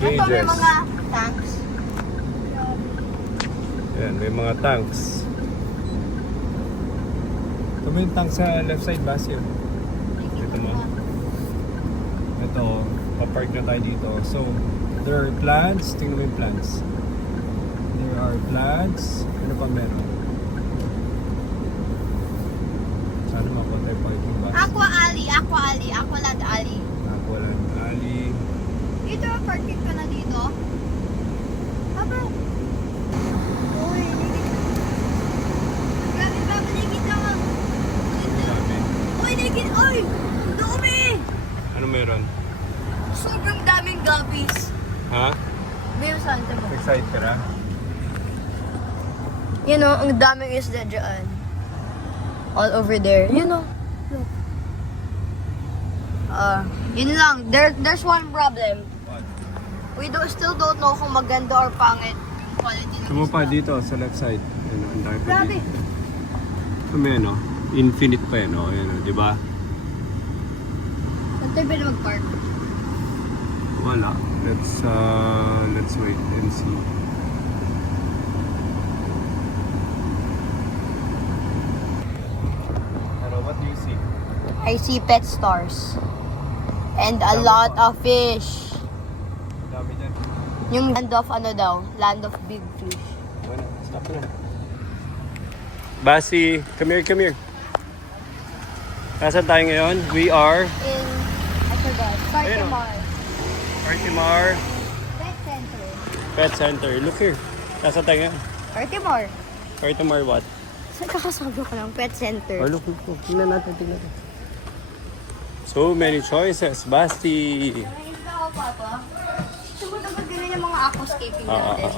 Ito may Cages. mga tanks. Ayan, may mga tanks. Ito ba yung tank sa left side, Bas yun? Ito mo. Ito, papark na tayo dito. So, there are plants. Tingnan mo yung plants. There are plants. Ano pa meron? Sana makuha tayo parking bus. Aqua Alley, Aqualand Alley. Aqualand Alley. Dito, parking ka na dito. Papa. Uy, grabe, Papa, nakikita ka. Sabi. Uy, nakikita, uy, dumi. Ano meron? Sobrang daming guppies. Ha? Bayo, saan ito mo? Excited ka na? You know, ang daming isda dyan. All over there. You know. Look. Yun lang. There's one problem. What? We still don't know kung maganda or pangit yung quality ng Tumo pa isda. dito sa left side. Ano, ang dami pa Grabe. dito. Ito may ano, infinite pa yan, oh. Ayan, oh, di ba? Saan tayo pwede mag-park? Wala. Let's wait and see. Ano, what do you see? I see pet stars. And a lot of fish. Dami dyan. Yung land of ano daw? Land of big fish. Bueno, stop na. Basi, come here. Nasaan tayo ngayon? We are In, I forgot, Ayun, oh. Cartimar. Cartimar Pet Center. Pet Center. Look here. Nasaan tayo ngayon? Cartimar. Cartimar what? Saan kakasabi ko ng Pet Center? Oh, look. Tingnan natin. So many choices, Basti. Nakikita ko, Papa. Sumutagod ganun yung mga aquascaping natin.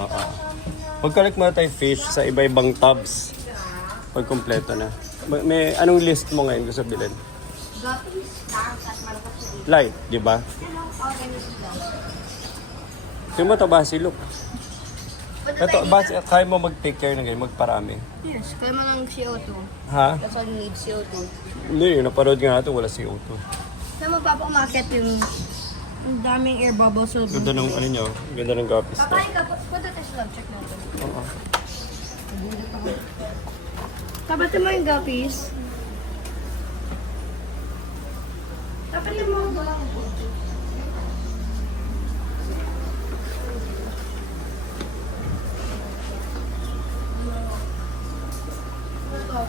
Mag-collect muna tayo fish sa iba-ibang tubs. Pag kompleto na. May anong list mo ngayon gusto bilhin? Guppies, tanks, at malakas na dito. Light, di ba? Ano ang organism daw? Tingnan mo ito, Basti, look. Punta Ito, tayo Basti, dito. kaya mo mag-take care ng ganyan, magparami. Yes, kaya mo ng CO2. Ha? That's all you need, CO2. Hindi, yung naparod nga natin, wala CO2. Kaya magpapaumakit yung ang daming air bubbles. So Ganda ng ano nyo, ganda ng guppies to. Papahin ka, punta tayo sa lab, check natin. Oo. Tapatin mo yung guppies. Tapatin mo ba?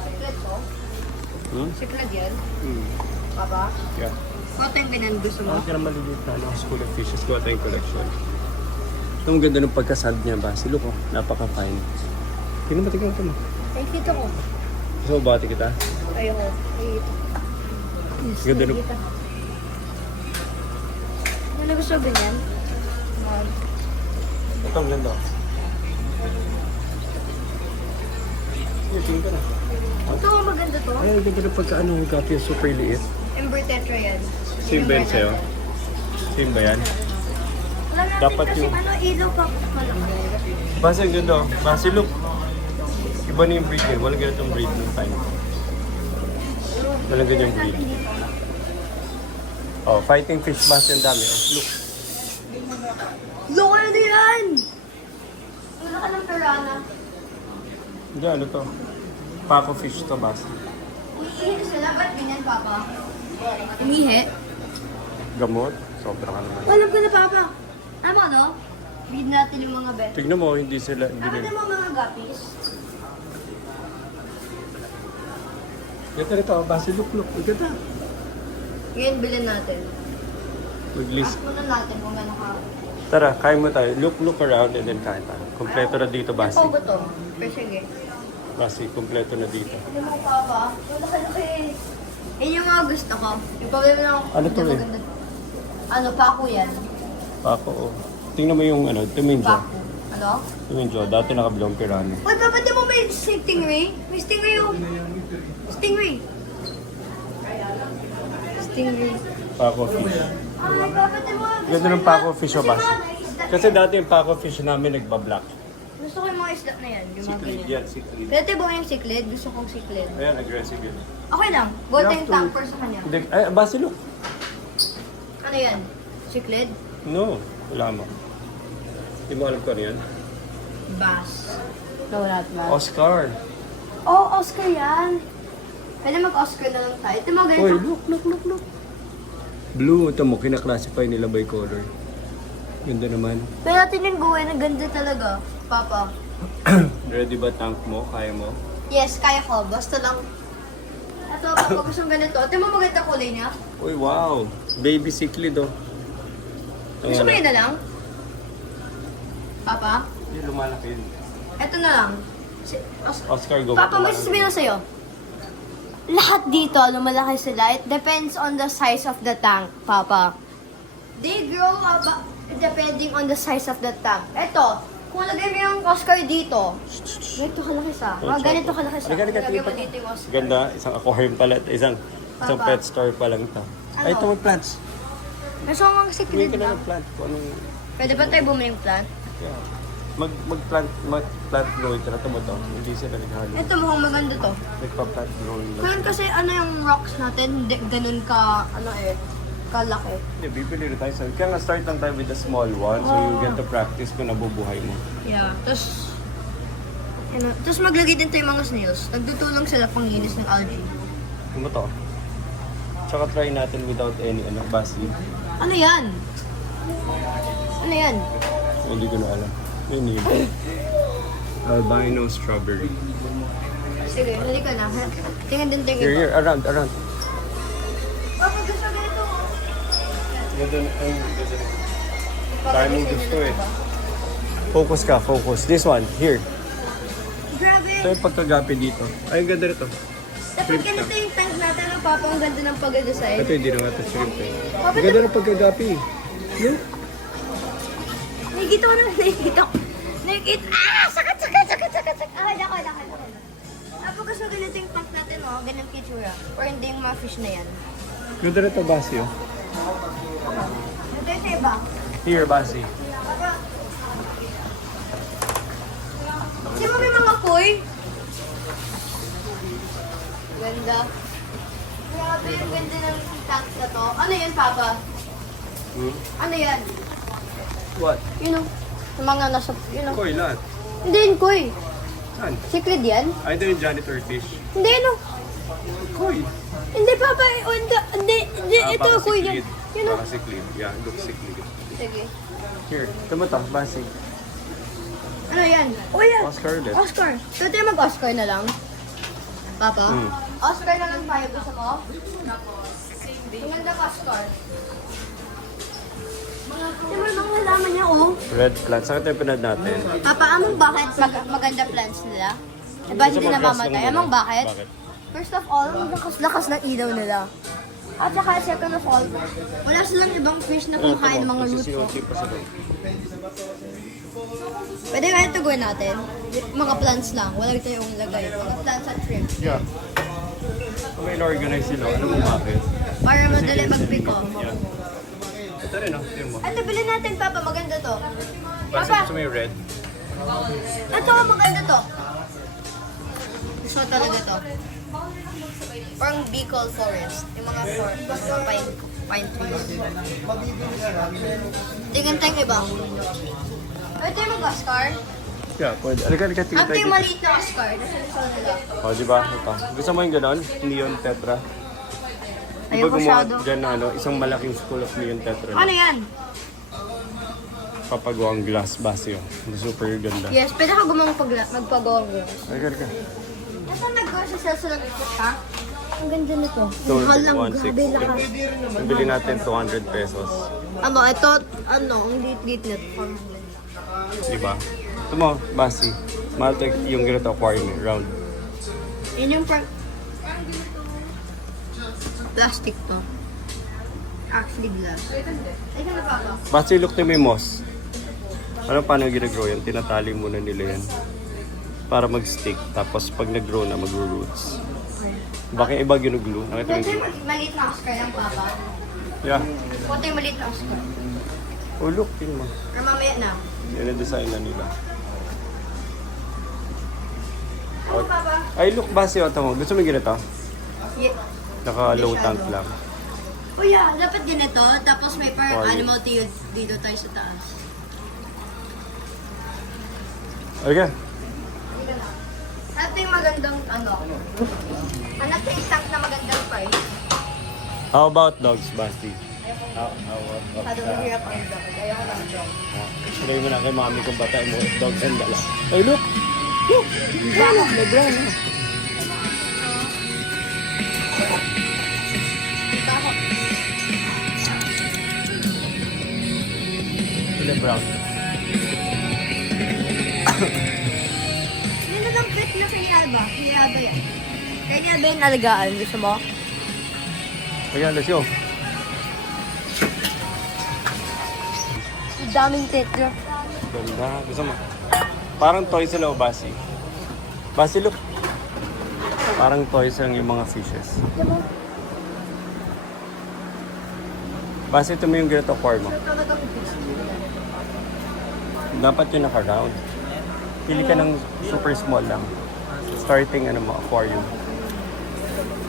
Siklet ko? Siklet yan? Papa? Yeah. Kota yung ganyan gusto mo? Bakit ka na maliliit na ano, school of fishes, gawa tayong collection. Ito ang ganda ng pagkasad niya, Basti. Look, oh, napaka-fine. Tingnan mo. Ay, dito ko. Gusto mo bati kita? Ayoko. Ay, ito. Yes, Ganda ng- dito. Ano gusto ba yan? Ito ang ganda. Sige, tingin ka na. Ito, maganda to. Ay, ang ganda ng pagka-ano, yung guppies, super liit. Ember Tetra yan. Same ba yan sa'yo? Same ba yan? Wala natin Dapat kasi yung- ano, ilaw pa malaki. Basi ang ganda, oh. Basi, look. Iba na yung breed niya. Walang ganitong breed ng time. Walang ganyang breed. Oh, fighting fish basi ang dami. Oh, look. Loko na yan! Wala ka ng piranha. Hindi, ano to? Paco fish to, basi. Umiihi sila, ba't ganyan, Papa? Umihi? Gamot. Sobra ka naman. Alam ko na, Papa. Ano, no? Feed natin yung mga bet. Tignan mo, hindi sila... Hindi Dapat nila. yung mga guppies. Ito, basi, look. Ang ganda. Ngayon, bilhin natin. Mag-list. Ask muna natin kung gano'n ka. Tara, kain mo tayo. Look around and then kain tayo. Kompleto na dito, basi. Ano ba to? Pero sige. Basi, kompleto na dito. Ano mo, Papa? Malaki-laki. Yun yung mga gusto ko. Yung problema lang ako. Ano to, hindi eh? maganda. Ano, Paco yan. Paco, oh. Tingnan mo yung ano, tuminjo. Paco. Ano? Tuminjo, dati nakabilong pirano. Uy, Papa, di mo may stingray? May stingray yung... Stingray. Stingray. Paco fish. Ay, Papa, di mo... Ganda ng Paco fish, oh, Kasi basi. mga isda- Kasi dati yung Paco fish namin nagba-black. Gusto ko yung mga isda na yan. Yung mga Cichlid ganyan. yan, cichlid. Pwede ba yung cichlid? Gusto kong cichlid. Ayan, aggressive yun. Okay lang. Go You have tayong to- tamper sa kanya. Hindi, ay, basi look. Ano yan? Cichlid? No, wala mo. Hindi mo alam ko ano yan? Bass. No, not bass. Oscar. Oh, Oscar yan. Pwede mag-Oscar na lang tayo. Ito mo ganito. Uy, look. Blue, ito mo, kinaklasify nila by color. Ganda naman. Pwede natin yung buhay na ganda talaga, Papa. Ready ba tank mo? Kaya mo? Yes, kaya ko. Basta lang. Ito, Papa, gusto ganito. Ito mo maganda kulay niya. Uy, wow. Baby cichlid oh. Gusto mo yun na lang? Papa? Hindi, lumalaki yun. Ito na lang. Oscar, go. Papa, may sasabihin ko sa'yo. Lahat dito, lumalaki sila. It depends on the size of the tank, Papa. They grow up depending on the size of the tank. Ito, kung lagay mo yung Oscar dito, ganito kalaki siya. Ganito kalaki siya. Lagay mo dito yung Oscar. Ganda, isang aquarium pala. Isang Papa. pet store pa lang ito. Ay, ito may plants. Gusto mo mga Bumili secret ka na ba? ng plant. Kung anong... Pwede ba tayo bumili ng plant? Yeah. Mag-plant growing ka na ito mo to. Hindi sila naghalo. Ito mukhang maganda to. Nagpa-plant growing lang. Kaya kasi ano yung rocks natin, hindi ganun ka, kalaki. Yeah, bibili rin tayo sa... Kaya nga start lang tayo with the small one. So you get to practice kung nabubuhay mo. Yeah, tapos maglagay din tayo mga snails. Nagtutulong sila panglinis ng algae. Ano to? Tsaka try natin without any basil. Ano yan? Ano yan? Hindi ko na alam. Yun yun. Albino strawberry. Sige, halika na. Tingnan din tayo Here, around. Papa, gusto ganito. Ganda na. Dahil mong gusto eh. Focus. This one, here. Grabe. Ito yung pagkagapi dito. Ay, ang ganda nito. Dapat ganito yung tank natin ng Papa. Ang ganda ng pag-design. Ito hindi na nga ito shrimp eh. Papa, Ang ganda ng pagkagapi. Look. nakikita ko. Sakit. Ako. Papa, gusto ganito yung tank natin, oh. Ganun kitsura. Or hindi yung mga fish na yan. Ganda na ito, Basi oh. Ito yung iba. Here, Basi. Sino may mga koy? Ganda. Grabe, yung ganda ng tank na to. Ano yan, Papa? Ano yan? What? Yun o. Yung mga nasa, yun o. Koy, lahat. Hindi yun, koy. Saan? Cichlid yan? Ay, ito yung janitor fish. Hindi, no. Koy. Hindi, Papa. Hindi, ito, baka koy yan. cichlid. Yun o. Baka cichlid. Yeah, look cichlid. Sige. Here, ito mo to, Basi. Ano yan? Oh, yan. Oscar ulit. Oscar. So, tayo mag-Oscar na lang. Papa? Oscar na lang tayo. Gusto mo? Ang ganda Oscar. Di mo bang nalaman niya, oh? Red plant. Saan ito yung pinad natin? Papa, among bakit maganda plants nila? Eh, ba hindi namamatay? Among bakit? First of all, ang lakas ng ilaw nila. At saka second of all, wala silang ibang fish na kumakain ng mga roots. Oh. Pwede kaya ito gawin natin? Mga plants lang. Wala tayong lagay. Mga plants at shrimp. Yeah. Kung may organize sila, alam mo bakit? Para madali mag-pick off. Yeah. Ito rin, oh. Tingnan mo. Ito, bilhin natin, Papa. Maganda to. Basta Papa, gusto mo yung red. ito, maganda to. Gusto ko talaga to. Parang Bicol Forest. Yung mga pine trees. Tingnan tayong iba. Ito yung mag-Oscar. Yeah, pwede. Alika, tingnan Ito tayo yung dito. maliit na Oscar. Nasa lisod nila. O, di ba? Ito. Gusto mo yung ganon? Neon tetra? Di ba Ayoko gumawa masyado. dyan na isang malaking school of neon tetra? Ano yan? Papagawang glass base yun. Super ganda. Yes, pwede ka magpagawang glass. Alika. Ito nag-go sa sila ng ha? Ang ganda nito. So, Mahal lang, 160. grabe lakas. Nabili natin 200 pesos. Ito, ang liit-liit nito. Di ba? Ito mo, basi. Mahal to yung ganito aquarium round. Yun yung plastic to. Actually glass. Teka na, Papa. Basi, look to may moss. Ano paano ginagrow yan? Tinatali muna nila yan. Para mag-stick. Tapos pag nag-grow na, mag-roots. Baka yung iba ginuglue. Nakita mo Ito yung yung maliit na Oscar lang, Papa. Yeah. Ito yung maliit na Oscar. Oh, look. Tingnan mo. Or mamaya na. Yan ang design na nila. Ano, Papa? Ay, look, basi. Ito mo. Gusto mo yung ganito? Yeah. Naka-low tank lang. Oh yeah, dapat ganito. Tapos may parang Why? animal tail dito tayo sa taas. Okay. Ito yung magandang ano. Anak ko yung tank na magandang price. How about dogs, Basti? Masyado mahirap ang dog. Ayoko ng dog. Sabihin mo na kay mami kung bata mo, dogs and dala. Ay, look! Look! Brown! May brown. Bako. May brown. Sino ng pet na kay Alba? Kay Alba yan. Kaya Alba yung alagaan. Gusto mo? Ayan, let's go. Ang daming tetro. Ganda. Gusto mo? Parang toys sila o Basi. Basi, look. Parang toys lang yung mga fishes. Diba? Basi, ito mo yung ganito aquarium mo. So, talagang fish. Dapat yung naka-round. Pili ka ng super small lang. Starting ano mo, aquarium.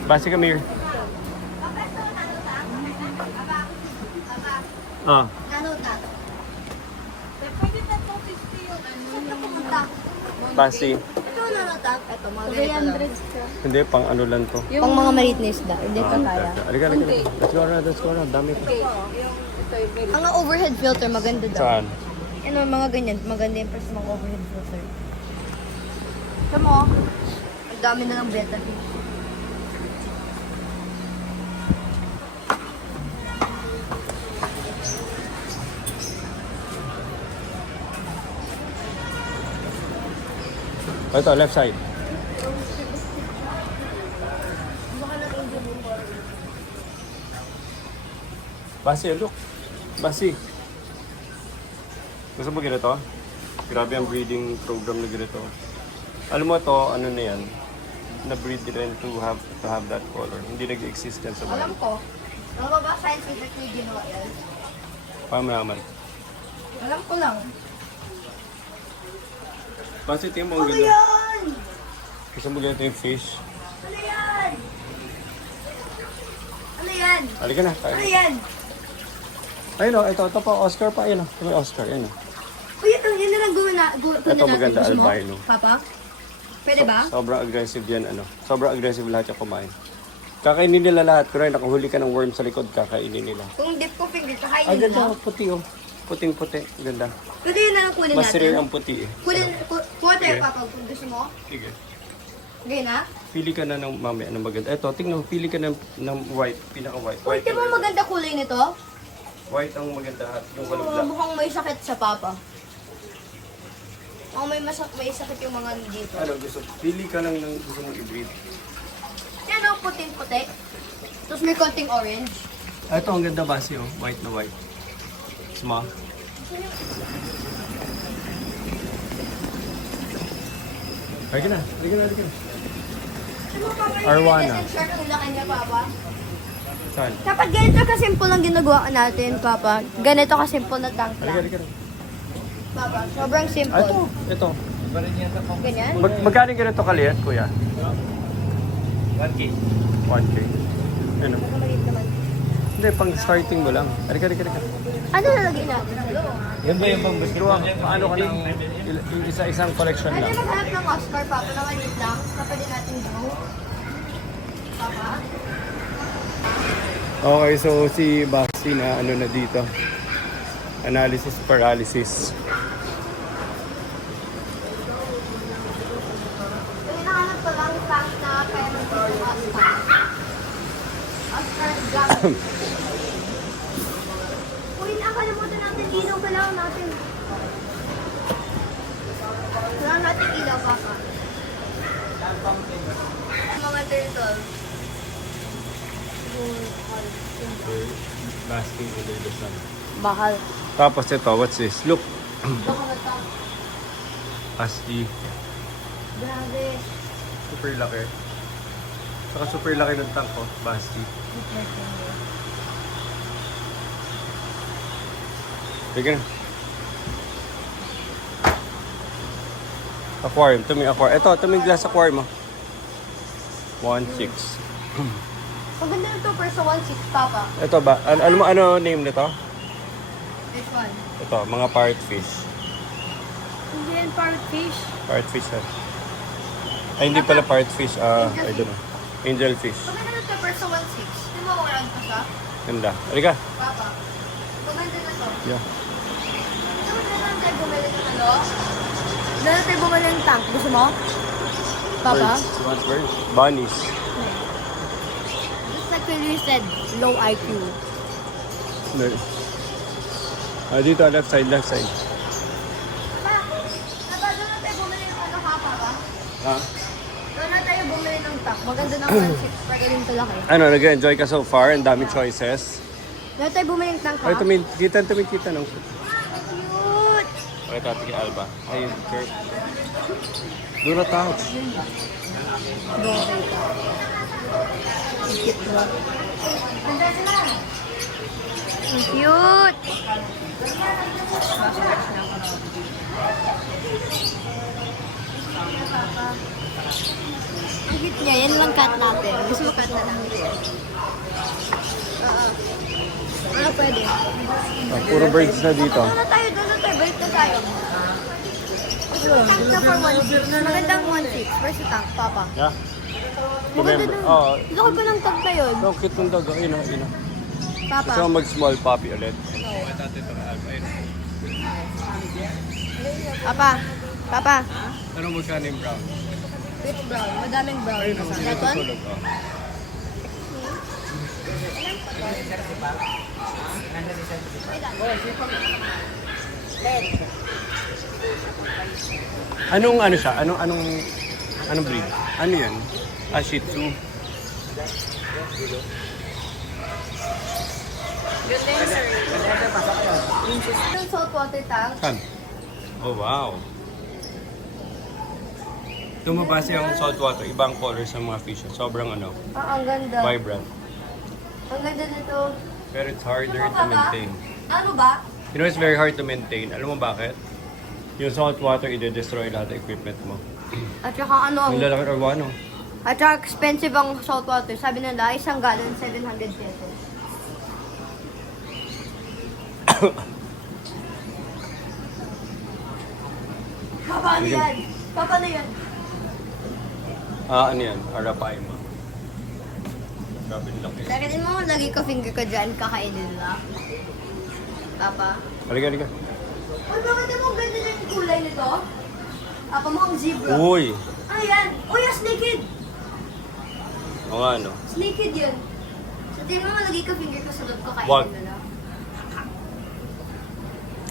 Basi, come here. Ah, Nanood na. Pwede na itong 50 yung ano. Saan ka pumunta? Basi. Ito nanotap. Ito, mga ganito lang. Hindi, pang ano lang to. Pang mga maliit na isda. Hindi pa kaya. Halika, halika. Let's go around. Dami pa. Mga overhead filter, maganda daw. Saan? Ano, mga ganyan. Maganda yung first mga overhead filter. Ito mo, ang dami na ng beta fish. Ito, left side. Basi, look. Basi. Gusto mo ganito? Grabe ang breeding program na ganito. Alam mo to, ano na yan? Na-breed rin to have that color. Hindi nag-exist yan sa Alam bahay. ko. Alam mo ba scientifically ginawa yan? Paano naman? Alam ko lang. Basi, tingin mo ang Ano ganda. yan? Gusto mo ganito yung fish? Ano yan? Ano yan? Halika na. Ano Tayo. yan? Ayun o, ito pa, Oscar pa. Ayun o, may Oscar. Ayun o. Uy, ito, yun na lang gawin na. Ito maganda, Gusto mo? albino. Papa? Pwede ba? Sobrang aggressive yan, ano. Sobrang aggressive lahat yung kumain. Kakainin nila lahat. Pero nakahuli ka ng worm sa likod, kakainin nila. Kung dip ko finger, Ang kakainin ganda, na. puti oh. Puting-puti. Ganda. Pwede yun na lang kunin Mas rare natin. ang puti eh. Kuha tayo, Okay. Papa, kung gusto mo. Sige. Okay na? Pili ka na ng mamaya ng maganda. Eto, tingnan mo. Pili ka ng white. Pinaka-white. Uy, di ba maganda kulay nito? White ang maganda. Yung walang Oh, black. mukhang may sakit sa Papa. Mukhang may sakit yung mga dito. Ano gusto? Pili ka lang ng gusto mong i-breed. Yan ang puting-puti. Tapos may konting orange. Ito ang ganda base oh. White na white. Small. Halika na. Arwana. Shirt ang laki niya, Papa. Saan? Dapat ganito kasimple ang ginagawa natin, Papa. Ganito kasimple na tank lang. Halika. Papa, sobrang simple. Ito. Ganyan? Magkano ganito kaliit, kuya? 1K. 1K. Ano? Maliit naman. Hindi, pang starting mo lang. Halika. Ano nalagay natin? Yan ba yung pang gusto? Paano ka ng isa-isang collection Pwede lang? maghanap ng Oscar, Papa, na maliit lang. Na pwede natin grow. Papa? Okay, so si Basti na ano na dito. Analysis paralysis. Hinahanap ko lang tank na kaya mag-grow ng Oscar. Oscar's Gummy. Uy, nakalimutan natin ilaw. Kailangan natin. Kailangan natin ilaw, Papa. Mga turtle. Basking under the sun. Bakal. Tapos ito, what's this? Look! Bakal na tank. Asti. Grabe. Super laki. Saka super laki ng tank ko, Basti. Sige na. Aquarium. Ito may aquarium. Ito may glass aquarium mo. 1.6. Ang ganda nito per sa 1.6, Papa. Ito ba? Alam mo ano name nito? Which one? Ito, mga parrot fish. Hindi yan parrot fish. Parrot fish na. Ay, hindi pala parrot fish. I don't know. Angel fish. Maganda na ito per sa 1.6. Hindi mo oran ko siya. Ganda. Halika. Papa. Maganda na to. Yeah. Doon na tayo bumili ng ano? Doon na tayo bumili ng tank. Gusto mo? Papa? Birds. You want birds? Bunnies. Just like you said, low IQ. Birds. Dito, left side, left side. Pa, doon na tayo bumili ng ano ha, Papa? Ha? Doon na tayo bumili ng tank. Maganda ng 1.6. Pwede rin talaki. Ano, nag-enjoy ka so far? Ang daming choices. Doon na tayo bumili ng tank ha? Ay, kita nung. Cute! Okay, tati kay Alba. Ayun, Kurt. Do not touch. Ang cute! Ang cute niya. Yan lang cut natin. Gusto mo cut na lang. Oo. Ano pwede? Puro birds na dito. Doon na tayo. Balik na tayo. Tank na for 1.6. Magandang 1.6. Where's the tank, Papa? Yeah. Maganda Remember. dun. Oo. Laki pa ng tank na yun. Ang cute ng dog. Ayun, ayun. Papa. Gusto mo mag-small puppy ulit? Oo, tati ito kay Alba. Ayun. Papa. Ano magkano yung brown? With brown. Madaming brown. Ayun, ang That one? tutulog. Oh. Anong ano siya? Anong breed? Ano yan? Shih Tzu. Yung saltwater tank. Saan? Oh, wow. Tumabase ang saltwater, ibang colors ng mga fish. Sobrang Ang ganda. vibrant. Ang ganda nito. Pero it's harder to maintain. Ano ba? You know, it's very hard to maintain. Alam mo bakit? Yung saltwater, i-destroy lahat ng equipment mo. At saka Yung lalaki or ano? At saka expensive ang saltwater. Sabi nila, isang gallon, 700 pesos. Paano yan? Paano yan? Ano yan? Arapaima. Grabe yung laki. Lagyan mo, lagi ko finger ko dyan, kakainin lang. Papa? Halika, halika. Uy, bakit mo ganda na yung kulay nito? Papa mo ang zebra. Uy! Ano yan? Uy, snaked! O nga, ano? Snaked yun. So, tingnan mo, lagi ko finger ko sa loob ko, Wag. kainin na lang.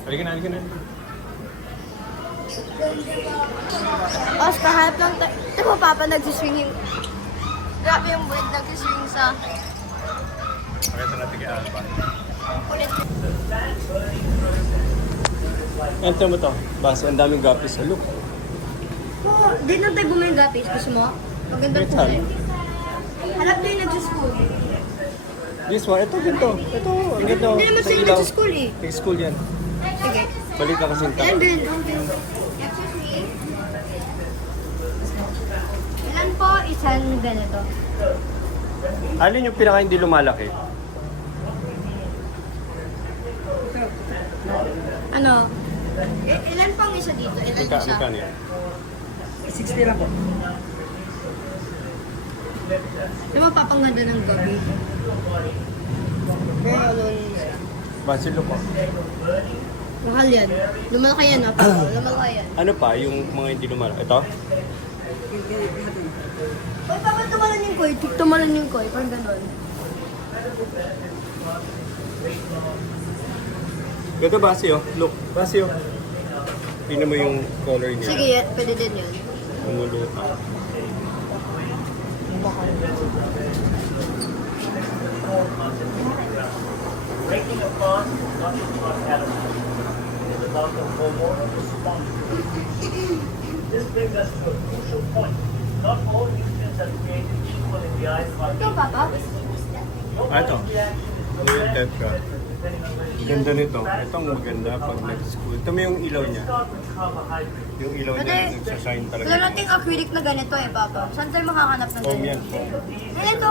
Halika na, halika na. Oscar, hanap lang tayo. Ito mo, Papa, nagsiswing yung... Grabe yung bird nagsiswing sa... Pakita natin kay Alba. Ulit. Enter mo to. Basta ang daming guppies. Look. Oh, di na tayo bumili gapis. Gusto mo? Magandang Great kulay. time. Hanap tayo nagsischool. This one. Ito, ganito. Ito, ang ganda. Hindi naman Sa sila ilaw. nagsischool eh. Take-school yan. Sige. Balik ka kasing Ilan tao. din? Excuse me? Ilan po isang ganito? Alin yung pinaka hindi lumalaki? Ano? Ilan pang isa dito? Ilan isa? Magkano yan? 60 lang po. Di ba papanganda ng gabi? Pero alon. Basil ko. Mahal yan. Lumalaki yan ah. Lumalaki yan. Ano pa yung mga hindi lumalaki? Ito? Uy, bakit tumalan yung koy? Tumalan yung koy. Parang ganon. Ganda Basio. Look, Basio. Tingnan mo yung color niya. Sige, pwede din yun. Lumuluta. Breaking a bond is not compatible without the homeowner responsibility. This brings us to a crucial point. Not all nutrients are created equal in the eyes of our Ito, Papa? No Ito. reaction is no Yung tetra. depending on whether you Ganda nito. Ito ang maganda pag nag-school. Ito mo yung ilaw niya. start with carbohydrates. Yung ilaw niya Pwede- nagsashine talaga. Wala nating acrylic na ganito eh, Papa. Saan tayo makakanap ng Foam yan. ganito? Foam. Ganito.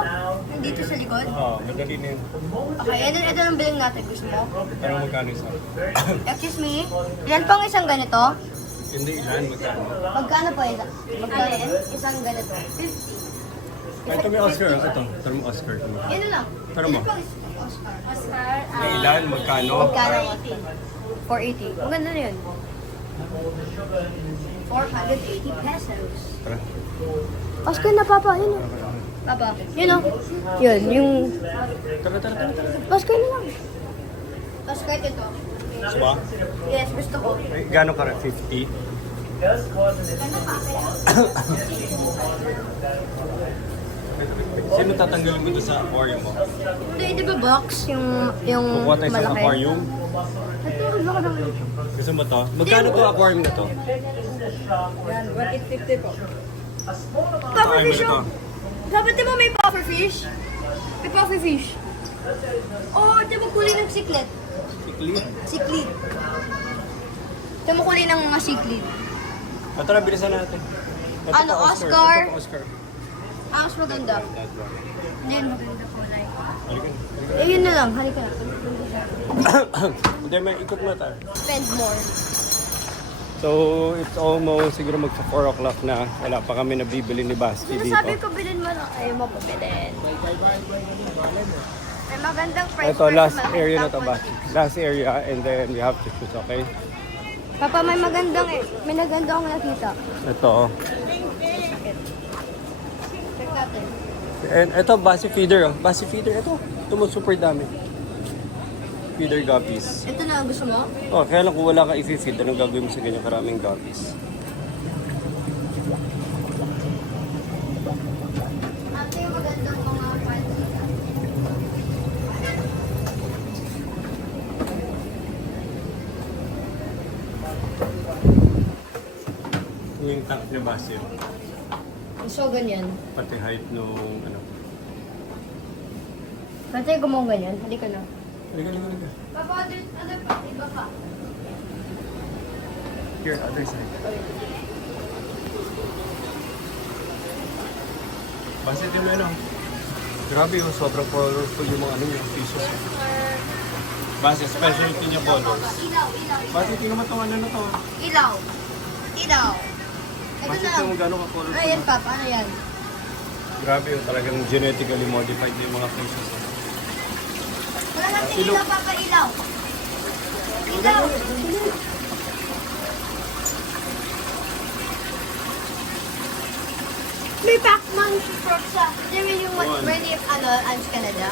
Nandito sa likod. Oo, madali na yun. Okay, ito ang biling natin. Gusto mo? Pero magkano isa? Excuse me? Ilan pang isang ganito? Hindi ilan, magkano? Magkano po ito? Magkano? Isang ganito. 50. Ito may Oscar. Ito. Ito may Oscar. Yan na lang. Pero mo? Ito po is Oscar. Oscar, May ilan, magkano? Magkano? 480. Ang ganda na yun. 480 pesos. Tara. Oscar na, Papa. Yun o. Papa. Yun o. Yun, yung... Tara. Oscar na lang. Oscar ito. Gusto ba? Yes, gusto ko. Ay, gano'n ka rin? 50? Does cause an Sino tatanggalin mo doon sa aquarium mo? Hindi, di ba box? Yung Kukuha tayo sa malaki? aquarium. Ito, baka lang. Gusto mo to? Magkano to aquarium na to? yan, 150 po. Pufferfish Ay, oh. Dapat di ba may pufferfish? May pufferfish. Oh, di ba kulay ng siklet? Sikli. Siklit. Ito mo kulay ng mga siklit. Tara, bilisan natin. Ito Ano, pa, Oscar? Ito pa, Oscar. Ang mas maganda. That one. Hindi yun maganda kulay. Halika na. Eh, yun na lang. Halika na. Hindi, may ikot mo tayo. Spend more. So, it's almost siguro magsa 4 o'clock na. Wala pa kami nabibili ni Basti dito. Sinasabi ko, bilhin mo na. Ayaw mo pa bilhin. May magandang price. Ito, last area na to, Basti. Last area, and then we have to choose, okay? Papa, may magandang may naganda akong nakita. Ito. Check natin. And ito, Basti feeder. Oh. Basti feeder, ito. Ito mo, super dami. Feeder guppies. Ito na, gusto mo? Oh, kaya lang kung wala ka i-feed, anong gagawin mo sa ganyan karaming guppies? Ate, yung magandang mga fancy. Yung tank niya, Basti. So, ganyan. Pati height nung, ano. Pati gumawang ganyan. Hindi ka na. Halika. Papa, other pa. Iba pa. Here, other side. Basta din mo yun, oh. Grabe yung sobrang powerful yung mga ano yung pieces. Basta specialty niya colors. Ilaw. Basta tingnan mo itong ano na to. Ilaw. Ito Basta na lang. tingnan mo gano'ng ka-colorful. Ano yan, Papa? Ano yan? Grabe yung talagang genetically modified yung mga pieces. Wala natin Silog. ilaw, Papa. Ilaw. Ilaw. May Pac-Man fruit sa. Di ba yung One. when if Ans Canada?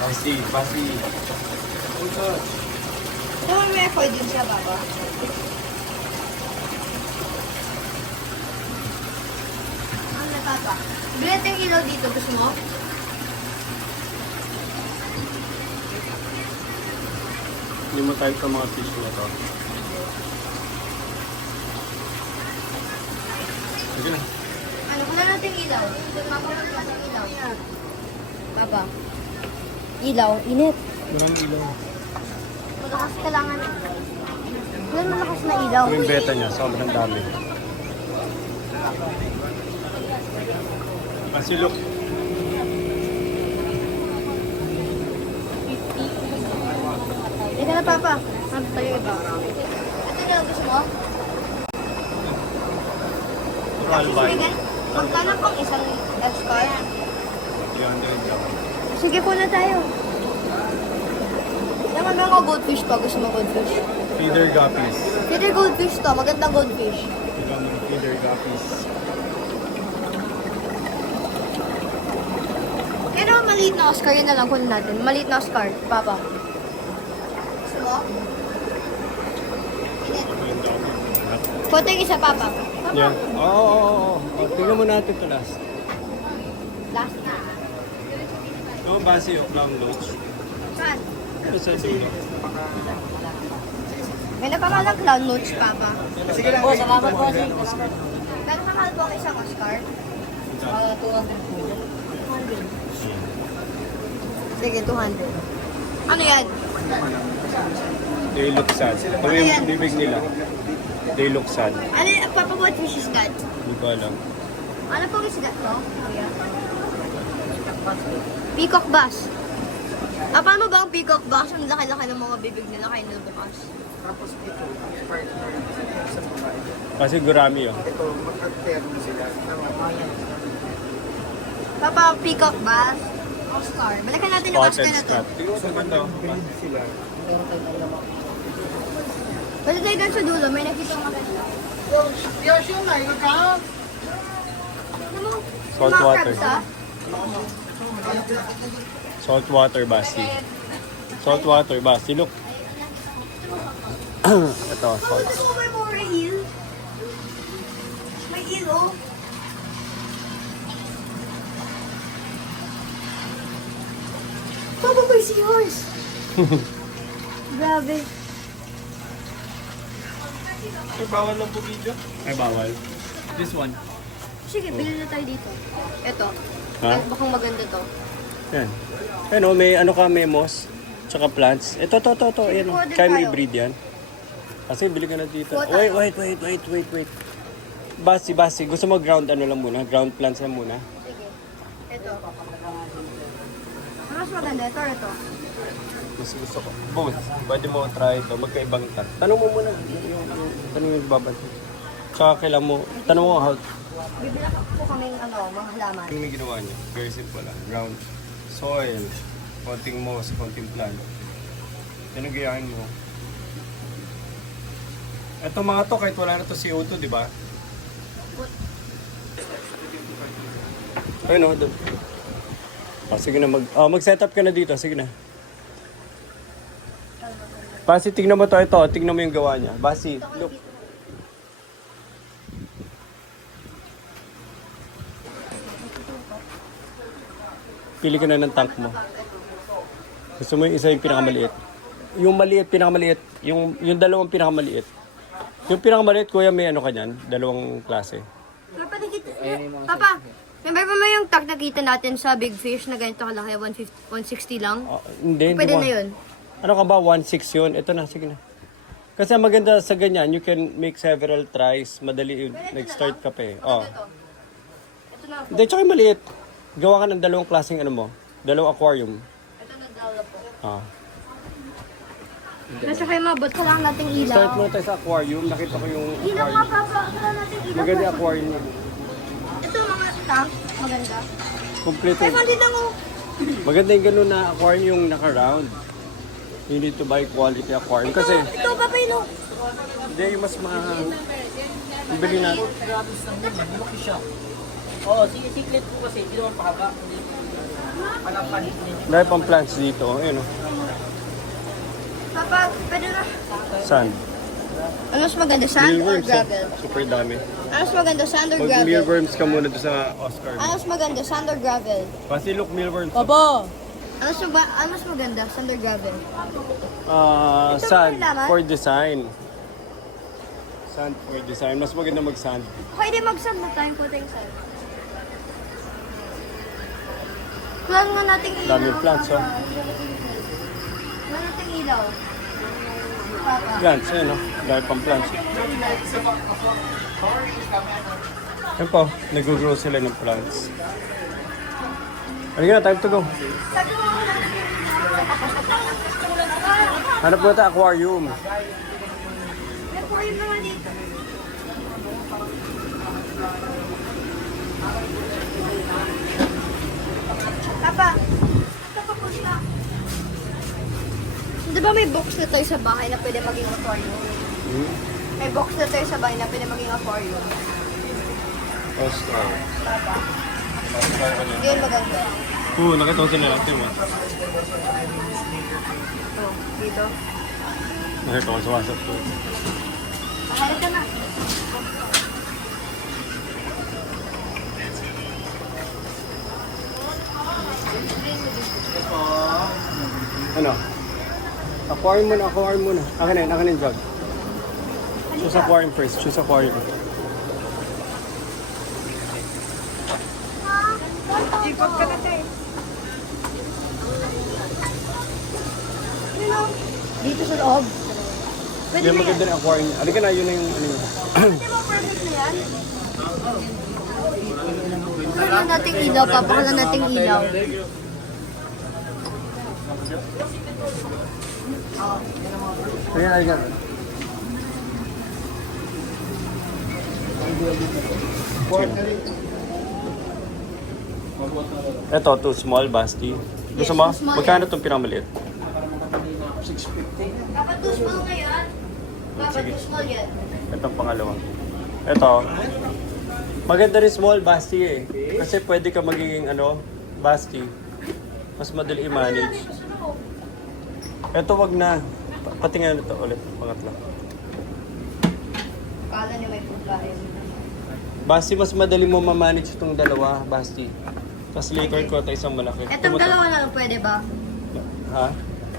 Basti. Di ba may afford din siya, Papa? Ano, Papa? Bilat yung ilaw dito. Gusto mo? Hindi mo type sa mga fish na to. Sige na. Ano, kuna natin ilaw. Papa, kuna natin ilaw. Papa. Ilaw, init. Walang ilaw. Malakas kailangan. Wala malakas na ilaw. Yung beta niya, sobrang dami. Basti, look. Hindi ka na, Papa. Sabi tayo iba. Ito na, gusto mo? Royal buy. Magkano pang isang F-card? 300 daw. Sige, kuna tayo. Yung magandang goldfish pa. Gusto mo goldfish? Feeder guppies. Feeder goldfish to. Magandang goldfish. Ikaw ng feeder guppies. Pero maliit na Oscar, yun na lang kunin natin. Maliit na Oscar, Papa. Gusto mo? Init. Photo yung isa, Papa. Papa. Yeah. Oo. Tingnan mo natin ito last. Last na. Ito, base yung clown loach. Saan? Ito sa dulo. May napakalang clown notes, Papa. Sige lang. Oh, salamat po. Gano'ng kakal po ang isang Oscar? 200 po. Sige, 200. Ano yan? They look sad. Ito yung bibig nila. They look sad. Ano yung Papa, what fish is that? Hindi ko alam. Ano pong isda to? Kuya? Peacock bass. Paano ba ang peacock bass? Ang laki-laki ng mga bibig nila kayo nalabakas. Tapos ito, partner sa babae. Kasi gurami oh. Ito, magka-term sila. Papa, peacock bass. Oscar. Balikan natin yung Oscar Cotton na to. scott. Tingnan mo sa ganda oh. Breed sila. Basta tayo dun sa dulo, may nakita ko maganda. Yosho na, ikaw ka? Ano mo? Salt Mga water. crabs, ah. Saltwater basi. Saltwater basi. Look. Ito, Oh, salt. gusto ko may more eel. May eel, oh. Papa, may seahorse. Grabe. Ay, bawal lang po video? Ay, bawal. This one. Sige, bilhin na tayo dito. Ito. Ha? Bakang maganda to. Yan. Ano, may ano ka, memos. Tsaka plants. Ito. Ayan, oh. Order Kaya may tayo. breed yan. Kasi bili ka na dito. Kuha tayo. Wait. Basi. Gusto mo ground ano lang muna? Ground plants lang muna? Sige. Ito. Mas maganda. Ito. Mas gusto ko. Both. Pwede mo try ito. Magkaibang tat. Tanong mo muna. Tanong yung babad. Tsaka kailan mo. Tanong mo how. Bibila po kaming mga halaman. Yung may ginawa niya. Very simple lang. Ground. Soil. Konting moss. Konting plant. Yan ang gayahin mo. Ito mga to, kahit wala na to CO2, di ba? Ayun o, doon. Sige na, mag-setup ka na dito. Sige na. Basi, tingnan mo to. Ito, tingnan mo yung gawa niya. Basi, look. Pili ka na ng tank mo. Gusto mo yung isa yung pinakamaliit. Yung maliit, pinakamaliit. Yung dalawang pinakamaliit. Yung pinakamaliit, kuya, may ano ka dyan? Dalawang klase. Papa, Papa, remember mo yung tag nakita natin sa Big Fish na ganito kalaki, 160 lang? Hindi, Pwede hindi na mo- yun. Ano ka ba? 1.6 yun? Ito na, sige na. Kasi ang maganda sa ganyan, you can make several tries. Madali yun. Nag-start ka pa eh. Oh. Ito na. Hindi, tsaka yung maliit. Gawa ka ng dalawang klaseng ano mo. Dalawang aquarium. Ito na dala po. Ah. Nasa kayo mabot, kailangan nating ilaw. Start mo tayo sa aquarium. Nakita ko yung Ilaw nga, aquarium. Papa. Kailangan nating ilaw. Maganda yung aquarium niya. Ito mga tank, maganda. Complete. 500 lang oh. Maganda yung ganun na aquarium yung naka-round. You need to buy quality aquarium. Kasi, Ito, Papa, ilo. hindi yung mas bili natin. Oo, siklet po kasi, hindi naman pahaba. Panapanit ninyo. Dahil pang plants dito. Ayun o. Papa, pwede na. Sand. Ano mas maganda, sand or Mealworms. gravel? Super dami. Ano mas maganda, sand or Mag gravel? mealworms ka muna doon sa Oscar. Ano mas maganda, sand or gravel? Kasi look, mealworms. Baba! Ano mas maganda, sand or gravel? Ito Sand ba yung for design. Sand for design. Mas maganda mag-sand. Pwede mag-sand na time po tayong sand. Kailangan nga nating ilaw. Dami plants, oh. Kailangan nating ilaw. Papa. Plants, ayun o. Dahil pang plants. Ayun po, nag-grow sila ng plants. Halika na, time to go. Sabi mo muna. Hanap mo tayo aquarium. May aquarium naman dito. Papa, ito pa po siya. Di ba may box na tayo sa bahay na pwede maging aquarium? May box na tayo sa bahay na pwede maging aquarium. Oscar. Papa, Oscar ka hindi yun maganda. Oo, nakita ko sila natin mo. Oh, dito. Nakita ko sa WhatsApp ko. Mahalap ka na. Ano? Aquarium muna. Akin na yung jug. Choose aquarium first. Choose aquarium. Ikot ka na tayo. Dito sa loob. Pwede Yung na yan. maganda na aquarium. Halika na, yun na yung ano yun. Pwede mo perfect na yan. Kailangan nating ilaw, Papa. Kailangan nating ilaw. Ayan, ayan. Ito, too small, Basti. Gusto Yes, mo? too small Magkano yan. itong pinamaliit? Papa, too small ngayon. Papa, Sige. too small yan. Itong pangalawa. Ito. Maganda rin small, Basti eh. Kasi pwede ka magiging Basti. Mas madali i-manage. Ito wag na. Patingnan ito ulit. Pangatlo. Kala niyo may pagkain. Basti, mas madali mo ma-manage itong dalawa, Basti. Tapos later ko ito isang malaki. Etong dalawa na lang pwede ba? Ha?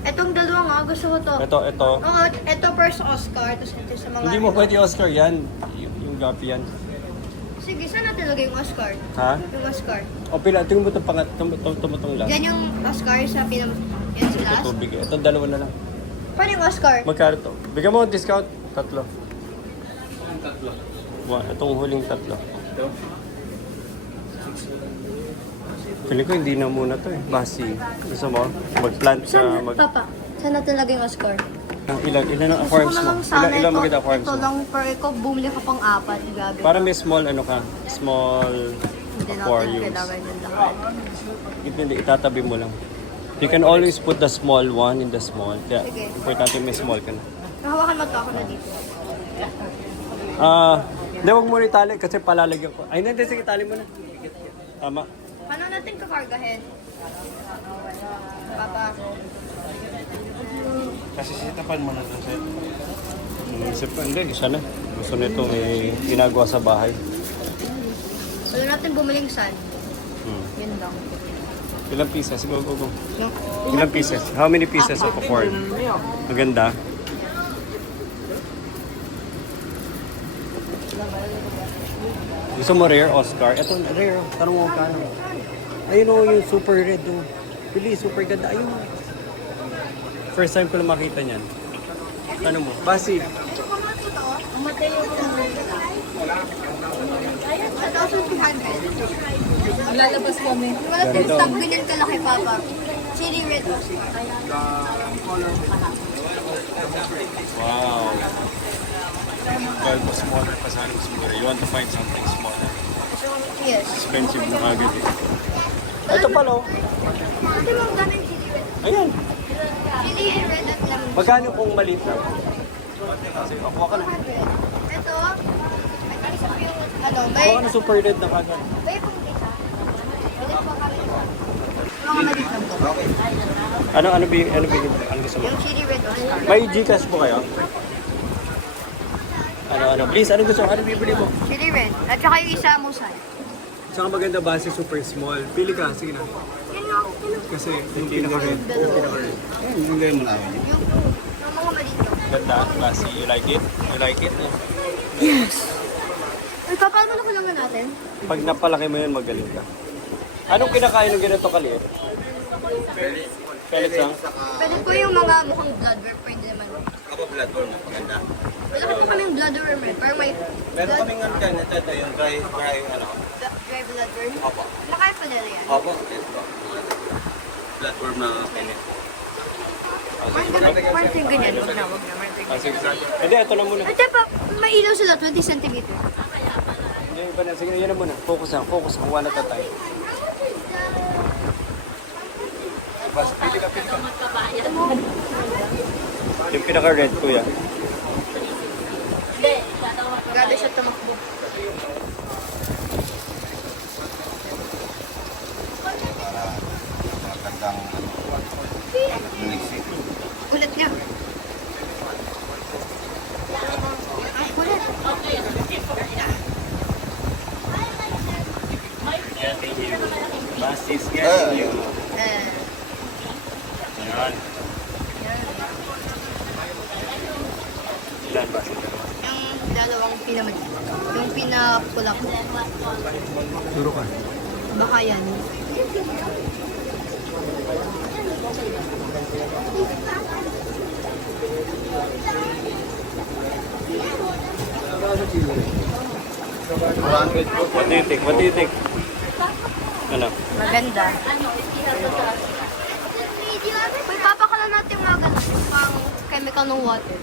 Etong dalawa nga, gusto ko to. Ito. Oo, ito first Oscar, tapos ito sa mga... Hindi mo pwede Oscar yan. Yung gapi yan. Sige, saan natin lagay yung Oscar? Ha? Yung Oscar. O pila, tingin mo itong tumutong last. Yan yung Oscar sa pinam... Yan si Ito last. tubig. Ito dalawa na lang. Paano yung Oscar? Magkano to? Bigyan mo ng discount. 3. Itong huling 3. Feeling ko hindi na muna to eh. Basi. Gusto mo? Mag-plant ka. Saan, Papa? Saan natin lagay yung Oscar? Ilan ang Gusto ko aquariums na mo? lang sana Ilan maganda ito. aquariums Ito mo? lang, pero ikaw bumili ka pang 4. Grabe. Para may small ka? Small Hindi natin aquariums. kailangan yung lahat. Hindi, itatabi mo lang. You can always put the small one in the small. Kaya Sige. importante may small ka na. Nahawakan mo to ako na dito. Hindi, huwag mo itali kasi palalagyan ko. Ay, hindi, sige, tali mo na. Tama. Paano natin kakargahin? Papa. Kasi sitapan mo na to, sir. Isip ko, hindi, isa na. Gusto nito may ginagawa sa bahay. Wala natin bumiling sand. Yun lang. Ilang pieces? Go. Yung, Ilang pieces? How many pieces of corn? Maganda. Gusto mo rare, Oscar? Ito, rare. Tanong mo kano. Ayun o, yung super red. Oh. Pili, super ganda. Ayun o. First time ko lang makita niyan. Ano mo? Basi. 1,200. Lalabas kami. Wala din stock ganyan kalaki, Papa. Chili red Oscar. Wow. Well, mas smaller pa sana siguro. You want to find something smaller. Yes. Expensive na kagad eh. Ito pala oh. Ate mo, gano'n yung chili red? Ayan. Chili red at lemon. Magkano kung maliit lang? Kasi ako ka na. Ito, ano, may, Ako ka na super red na kagad. may pong isa. Pwede po kami ito. Mga maliit lang po. Ano gusto mo? Yung chili red Oscar. May Gcash po kayo? Please, ano gusto mo? Ano bibili mo? Chili red. At saka yung isa musal. Saka maganda base, super small. Pili ka, sige na. Yun nga, Kasi yung pinaka-red. Hindi mo na. yung mga maliit lang. Ganda, classy. You like it? You like it? Ay, paano na kailangan natin? Pag napalaki mo yun, magaling ka. Anong kinakain ng ganito kaliit? Pellets lang? Pwede po yung mga mukhang bloodworm, pwede naman. Ako platform, maganda. Wala po kami yung bloodworm eh. Parang may Meron kaming ano dyan, ito yung dry ano. dry bloodworm. Opo. Nakain pa nila yan. Opo, ito. Platform na pinit. Martin ganyan, wag na. Ah, sige. Hindi, ito na muna. At pa, may ilaw sila, 20 cm. Hindi, iba na. Sige, yun na muna. Focus lang. One at a time. Bas, pili ka. Yung pinaka-red, kuya. Grabe siya tumakbo. Magandang munisip. Ulit niya. Ay, ulit. Basis nga yun. Eh, Yan. Ilan basis? yung dalawang pinamali. Yung pinapula ko. Turo ka. Baka yan. What do you think? Ano? Maganda. Uy, papakalan natin yung mga ganun. Yung pang chemical ng water.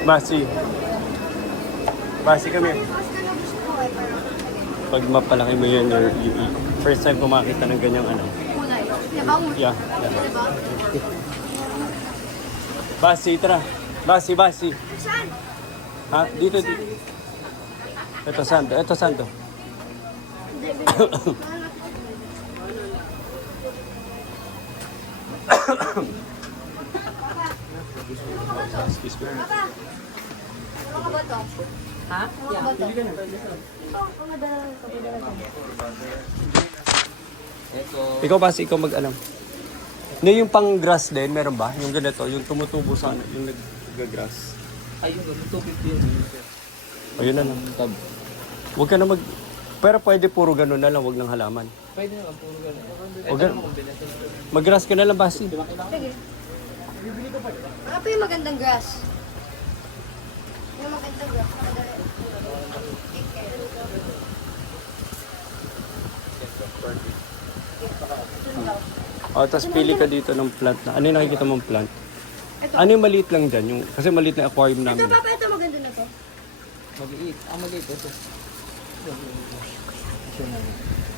Basi. Basi kami. Mas ka na gusto ko eh, pero Pag mapalaki mo yan, first time ko makita ng ganyang ano. kulay. Diba? Yeah. Diba? Basi, tara. Basi, basi. Saan? Ha? Dito, dito. Ito, santo. Ito, santo. Excuse me. Papa! Ano ka ba to? Ha? Ano ka ba to? Ito, pamadala ko. Ito. Ikaw, Basi, ikaw mag-alam. Hindi, yung pang grass din, meron ba? Yung ganito, yung tumutubo sa ano, yung nag-grass. Ayun, 250 yun. Ayun na lang. Tab. Huwag ka na mag... Pero pwede puro ganun na lang, huwag ng halaman. Pwede naman, puro gano'n. Huwag ganun. Mag-grass ka na lang, Basi. Sige. Ano pa yung magandang grass? Yung magandang grass. Makadali. O, tapos pili ka dito ng plant na. Ano yung nakikita mong plant? Ito. Ano yung maliit lang dyan? Yung, kasi maliit na aquarium Ito, namin. Papa, ito maganda na to. Maliit. Ang maliit. Ito.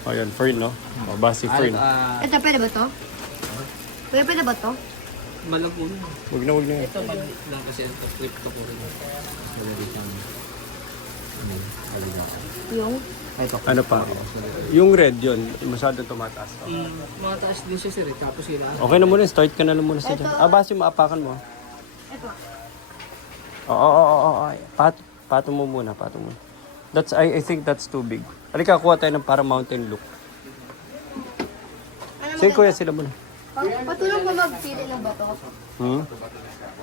O, yun, fern, no? O, Basi, fern. Ito, pwede ba to? Pwede ba to? Malabo na. Huwag na, huwag na. Ito maliit lang kasi ito clip to puro na. Maliit lang. Yung? Ano pa? Yung red yun, masyadong tumataas. Mataas din siya sir. Tapos sila. Okay na muna, start ka na lang muna sa dyan. Ah, Basi, maapakan mo. Ito. Oo. Pato mo muna, pato mo. That's, I think that's too big. Halika, kuha tayo ng parang mountain look. Ano Sige, maganda? kuya, sila muna. Patulong ko magpili ng bato. Hmm?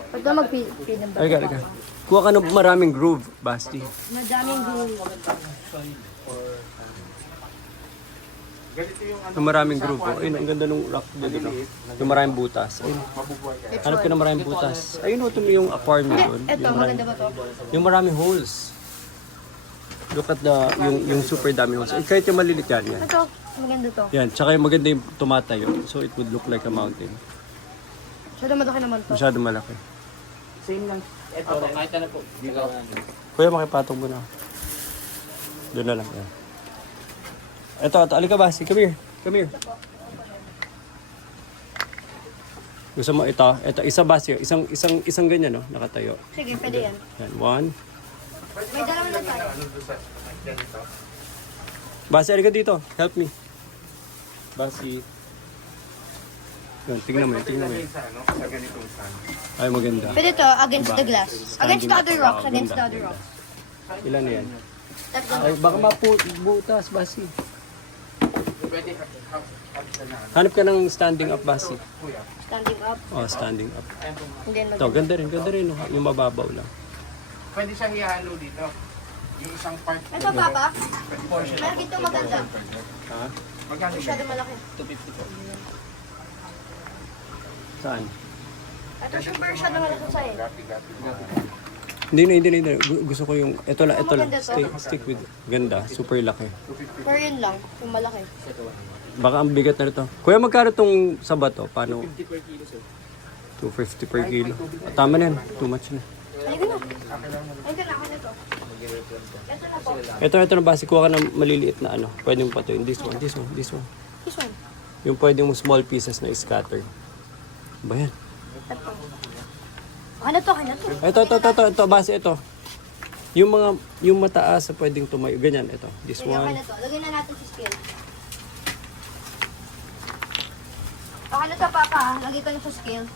Patulong magpili ng bato. Halika. Kuha ka ng maraming groove, Basti. Madaming glue. Yung maraming groove. Oh. Ayun, ang ganda nung rock dito. Yung maraming butas. Ayun. Hanap ka ng maraming butas. Ayun, ito yung apartment doon. Ito, maganda ba to? Yung maraming holes. Look at yung super dami holes. Eh, kahit yung malilit yan. Ito, maganda to. Yan, tsaka yung maganda yung tumatayo. So it would look like a mountain. Masyado malaki naman to. Masyado malaki. Same lang. Ito. Kahit na po. Dito. Kuya, makipatong mo na. Doon na lang. Yan. Ito, alika Basi. Come here. Come here. Gusto mo ito? Ito, isa Basi. Isang ganyan, no? Nakatayo. Sige, pwede yan. Yan, one. May dalawa na tayo. Basi, alika dito. Help me. Basi. Yan, tingnan mo yun. Ay, maganda. Pwede to, against the glass. Against the other rocks, against the other rocks. Ilan na yan? Tatlo. Ay, baka mabutas, Basi. Hanap ka ng standing up, Basi. Standing up. Oh, standing up. And then Ito, ganda rin. Oh. Yung mababaw lang. Pwede siyang ihalo dito. Yung isang part. Ito, Papa. Meron dito maganda. Ha? Magkano Masyado malaki. 250 po. Saan? Ito super masyado malaki sa'yo. Hindi. Gusto ko yung, ito lang. Maganda to. Stick with, ganda. Super laki. Pero yun lang, yung malaki. Baka ang bigat na ito. Kuya, magkano tong sabat to? Paano? 50 per kilo sir. 250 per kilo. Tama na yan. Too much na. Halika na. Halika na, ako na to. Ito na po. Ito na Basi. Kuha ka ng maliliit na ano. Pwede mo patuyin. This one. This one. Yung pwede mo small pieces na scatter. Ba yan? Ito. Ano to, Ito, Basi, ito. Yung mataas na pwedeng tumayo. Ganyan, ito. This Sige, okay one. na to. Lagyan na natin sa scale. Okay na to, Papa. Lagay ko na sa scale.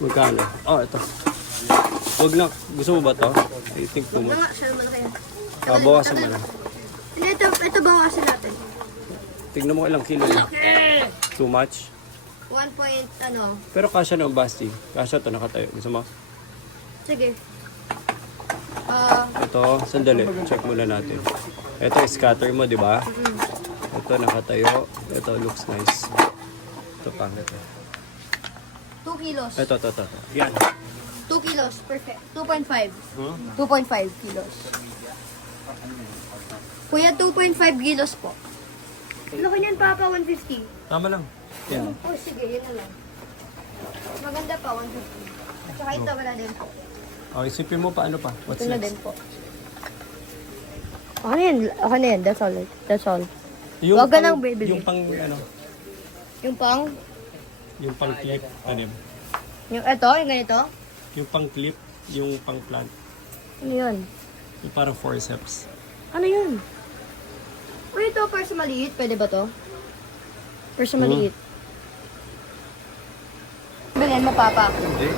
Magkano? Oh, ito. Huwag na. Gusto mo ba to? I think too Ano much. nga, siya malaki yan. Bawasan mo lang. Hindi, ito bawasan natin. Tignan mo ilang kilo. Too much. 1 point, ano. Pero kasya na, Basti. Kasya to, nakatayo. Gusto mo? Sige. Ito, sandali. Check muna natin. Ito, scatter mo, di ba? Ito, nakatayo. Ito, looks nice. Ito, pangit. 2 kilos. Ito. Yan. 2 kilos, perfect. 2.5. Huh? 2.5 kilos. Kuya, 2.5 kilos po. Laki niyan, Papa, 150. Tama lang. Yan. Oh, sige, yun na lang. Maganda pa, 150. At saka ito, wala din po. Oh, isipin mo pa ano pa? What's Ito na din next? po. Okay na yan. That's all. That's all. Yung Wag ka pang- nang bibili. Yung pang ano? Yung pang, Yung pang clip. Ano yun? yung yung ganito. Yung pang clip. Yung pang plant. Ano yun? Yung parang forceps. Ano yun? Uy, ito, persa maliit. Pwede ba to? Persa maliit. Bilhin mo, Papa. Hindi.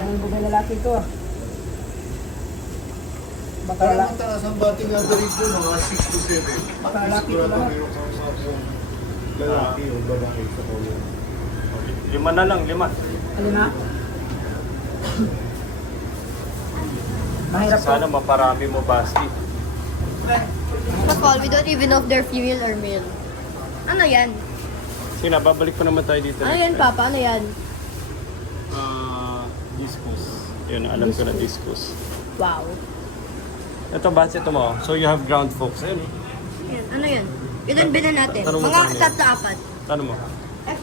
Ang buga lalaki ito ah. Baka Parang lalaki. mataas ang batting average mo, mga 6 to 7. Baka lalaki Sigurado ito lahat. mayroon kang usapang lalaki o babae sa color. Okay. 5 na lang, 5. Alin na? Mahirap po. Sana maparami mo, Basti. Paul, we don't even know if they're female or male. Ano yan? Sige na, babalik pa naman tayo dito. Ano yan, Papa? Ano yan? Discus. Yun, alam ko na discus. Wow. Ito, Basti, ito mo. So, you have ground folks. Ayun. Yan. Ano yan? Ilan bilhin natin? Tanong mo Mga tanong yan. 3-4. Ano mo? Eh,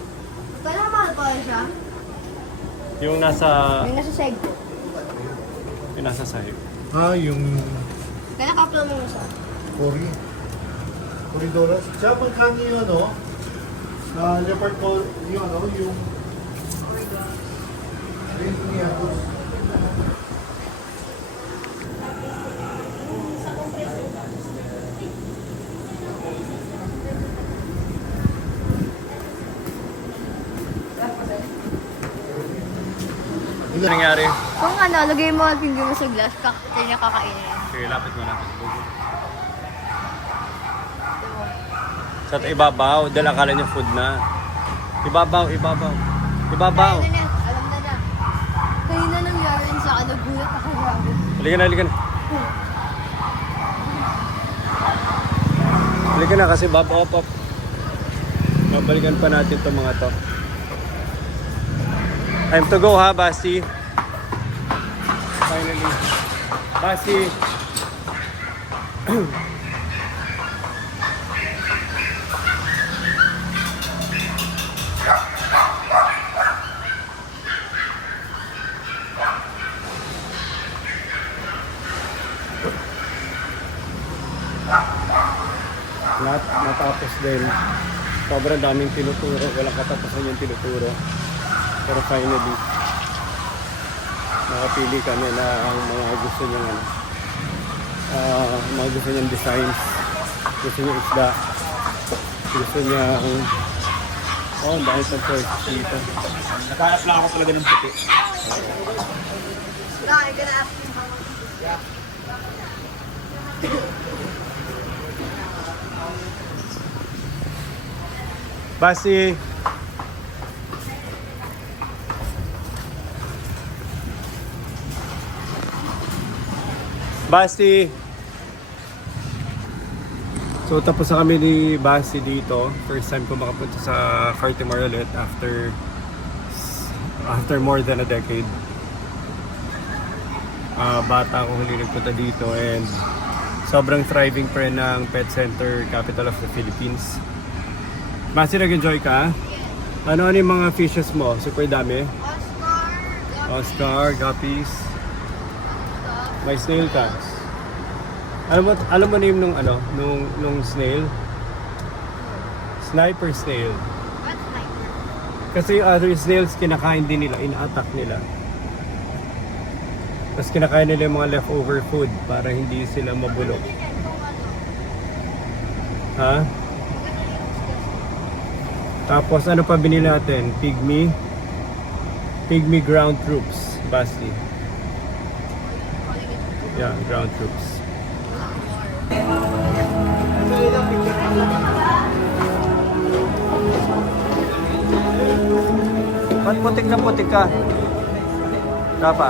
kaya mahal pa siya? Yung nasa... May nasa seg ko. Yung nasa sahig. Yung Kaya nakaplo mo sa. Cory. Corridoras. Siya pagkano yung ano, leopard call, yung ano, yung niya. Ano nangyari? Kung ano, lagay mo ang finger mo sa glass, niya kakainin. Sige, lapit mo, lapit mo. Sa ibabaw, dahil akala niyo food na. Ibabaw, ibabaw. Ibabaw. Alam na niya. Alam na na. Kanina nangyari yun sa akin, nagulat ako, grabe. Halika na, halika na. Halika na kasi bab op op. Babalikan pa natin itong mga to. Time to go ha, Basti. Finally. Basti. Natapos din. Sobrang daming tinuturo. Walang katapusan yung tinuturo. Pero finally, nakapili kami na ang mga gusto niyang mga gusto niyang designs. Gusto niya isda. Gusto niya ang dahil sa choices dito. Nakahanap lang ako talaga ng puti. No, I'm gonna ask him how much. Basti. Basti. So tapos na kami ni Basti dito. First time ko makapunta sa Cartimar ulit after more than a decade. Bata ako huli nagpunta dito and sobrang thriving pa rin ng pet center, capital of the Philippines. Basti, nag-enjoy ka? Ano yung mga fishes mo? Super dami? Oscar, guppies. May snail ka. Alam mo name nung snail? Sniper snail. What sniper? Kasi yung other snails kinakain din nila, ina-attack nila. Tapos kinakain nila yung mga leftover food para hindi sila mabulok. Ha? Tapos ano pa binili natin? Pygmy. Pygmy ground troops. Basti. Yeah, ground troops. Ba't putik na putik ka? Kapa?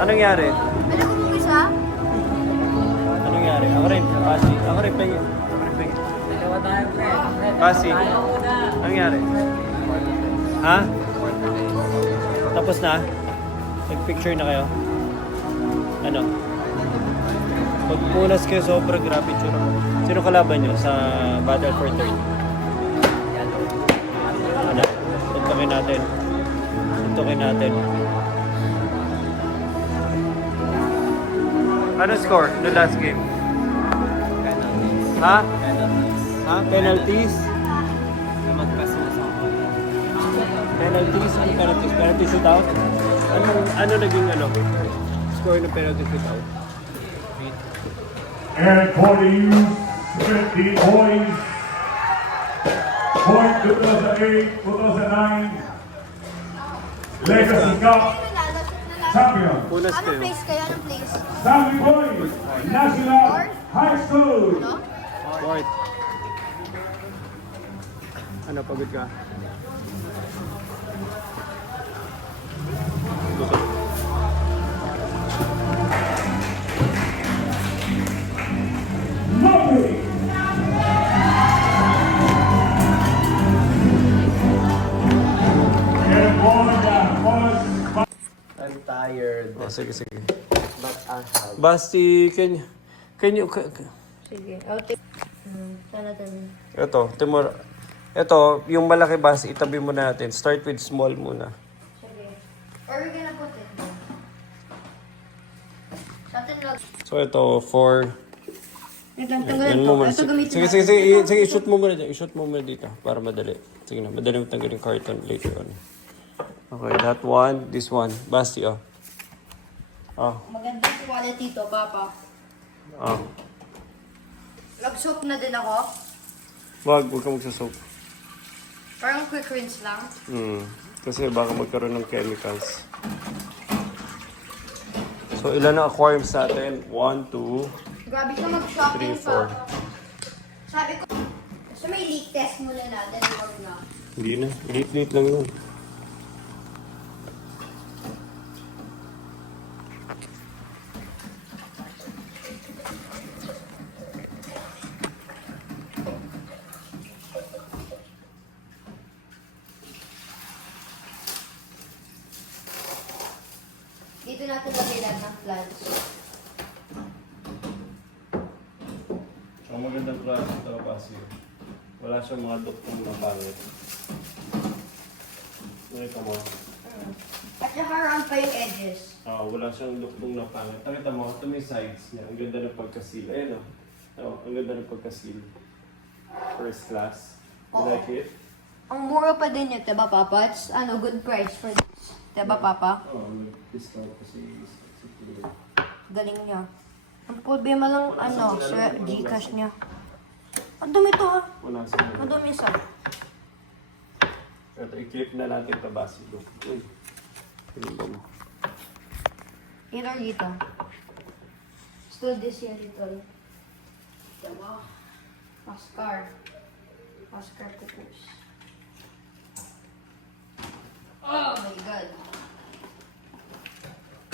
Anong nangyari? Pwede ko mong isa? Anong nangyari? Ako rin. Basti. Ako rin pengi. Ako rin pengi. Dalawa tayo, friend. Basti. Anong nangyari? Ha? Tapos na? Nag-picture na kayo? Ano? Pag punas kayo, sobrang grabe tsura. Sino kalaban nyo sa Battle for Third? Ano? Suntukin natin. Suntukin natin. Ano score the last game? Ha? Ha? Penalties? Penalties? Ano penalties? Penalty shootout? Ano naging ano? Score ng penalty shootout? And for the U20 boys, point 2008-2009 Legacy Cup champion, Punas Anong kayo. place kayo? Anong place? Stanley Boys National High School. No? Fourth. Ano, pagod ka? Busog. Lovely. And boys, I'm tired. Oh, sige, sige. But I have. Basti, can you, Sige. Sana tayo. ito, Timur, ito, yung malaki basti, itabi mo natin. Start with small muna. Sige. Or we're gonna put it there. Sa atin lang. So, ito, for, Wait lang, tanggalin yan ko. mo muna. Ito gamitin Sige, natin. sige, sige, sige, i-shoot mo muna dyan. I-shoot mo muna dito, para madali. Sige na, madali mo tanggalin yung carton later on. Okay, that one, this one. Basti, oh. Oh, Magandang quality to, Papa. oh. Nag-soap na din ako. Wag ka magsasoap. Parang quick rinse lang. Kasi baka magkaroon ng chemicals. So, ilan ang aquariums natin? 1, 2, Grabe ka mag-shopping 3, 4. pa. Sabi ko, so may leak test muna natin. Huwag na. Hindi na. Lit-lit lang yun. Dito natin lagay lahat ng plants. Ang magandang klase ito kasi wala siyang mga duktong na pangit. Nakita mo? At saka round pa yung edges. Wala siyang duktong na pangit. Nakita mo, ito may sides niya. Ang ganda ng pagkasil. Ayan o. Ang ganda ng pagkasil. First class. You like it? Ang mura pa din yun, diba Papa? It's good price for this. Diba Papa? Oo, nag-discount kasi. Galing niya. Ang problema lang, sa Gcash niya. Ang dumi to ha. Wala sa Ang dumi sa. Ito, i-clip na natin ito basi. Uy. Pinundan mo. Either dito. Still this year dito. Diba? Oscar. Oscar Pupus. Oh my God.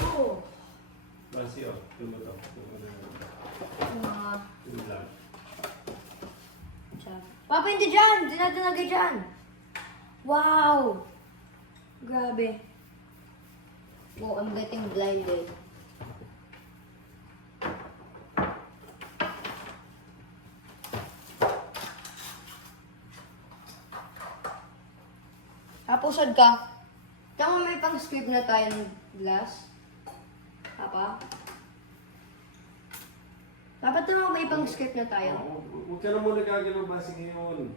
Oh. Basi, oh. Tumuto. Mga... Tumuto. Papa, hindi dyan! Hindi natin lagay dyan! Wow! Grabe. Oh, I'm getting blinded. Pusod ka. Tama may pang script na tayo ng glass. Papa? Dapat naman may pang script na tayo. Huwag ka na muna gagawin basi ngayon.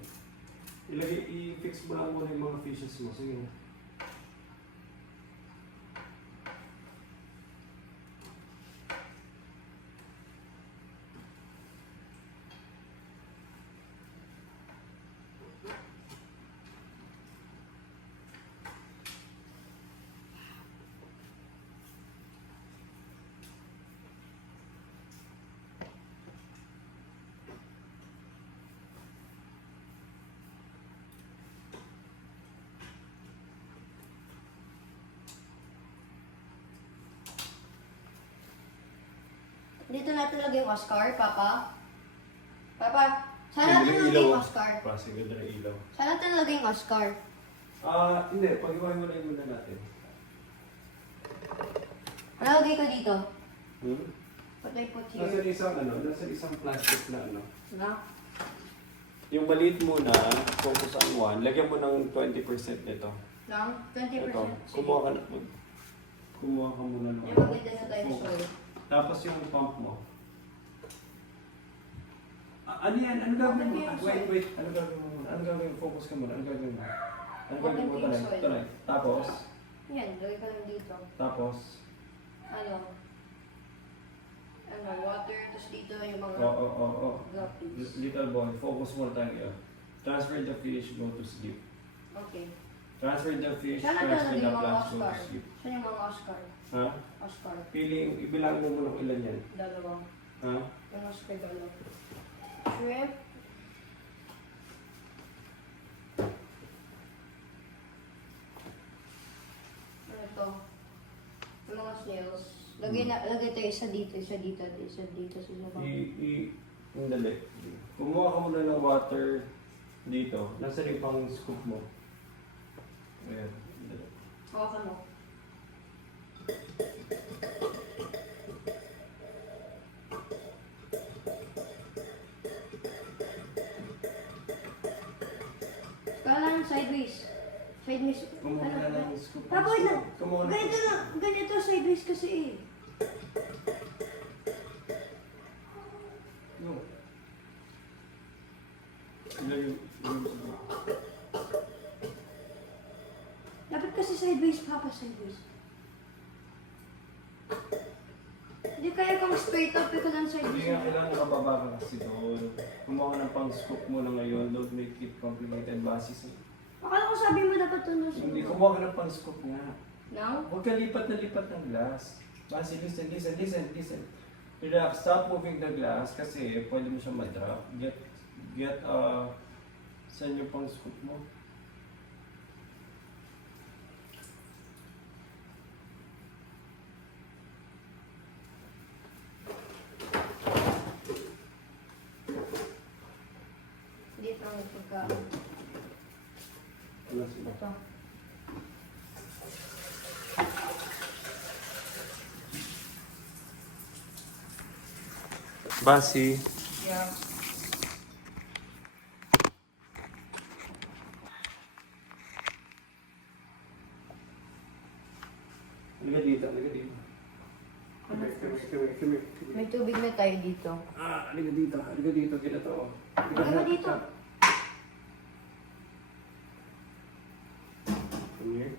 I-fix mo lang muna yung mga fishes mo. Sige. Dito natin lagay yung Oscar, Papa. Papa, saan natin lagay yung Oscar? Basi, ganda ng ilaw. Saan natin lagay yung Oscar? Hindi. Pag-iwain mo na yung muna natin. Ano lagay ko dito? Hmm? What I put Nasa here? isang plastic na ano. Na? Yung maliit muna, focus on 1, lagyan mo ng 20% nito. Lang? 20%? Ito, Sige. kumuha ka muna ng Yung maganda na tayo sa soil. Tapos yung pump mo. Ano yan? Ano gagawin mo? Wait. Ano gagawin mo muna? Ano gagawin mo? Focus ka muna. Ano gagawin mo? Ano gagawin mo? Open soil. Tuloy. Tapos? Yan, lagay ko lang dito. Tapos? Water, tapos dito yung mga Oo. guppies. Little boy, focus muna tayo ngayon. Transfer the fish, go to sleep. Okay. Transfer the fish, Saan transfer natin the yung mga plants, go to Oscar? sleep. Saan yung mga Oscar? Ha? Oscar. Ibilang mo muna kung ilan yan. Dalawa. Ha? Yung Oscar dalawa. Shrimp. Ano to? Yung mga snails. Lagay tayo isa dito sa baba. Dali. Kumuha ka muna ng water dito. Nasaan yung pang scoop mo? Ayan. Dali. Hawakan mo. Kala ng sideways. Sideways. Kumuha Ano? ka ng scoop. Tapos na. Kumuha na. Ganito na. Ganito sideways kasi eh. No. Ilan yung Dapat kasi sideways, Papa, sideways. Hindi kaya kung straight up ko ng Hindi sideways. nga kailangan nakababa ka kasi doon. Kumuha ka ng pang scoop mo na ngayon. Don't make it complicated basis. Akala ko sabi mo dapat ito sa Hindi, kumuha ka ng pang scoop nga. Now? Huwag ka lipat ng glass. Basi, listen. Relax, stop moving the glass kasi pwede mo siya ma-drop. Saan yung pang scoop mo? Hindi pa ang pagka... Ano sila? Ito. Basi. Yeah. Halika dito. Come here. May tubig na tayo dito. Halika dito. Ganito. Halika dito. Come here.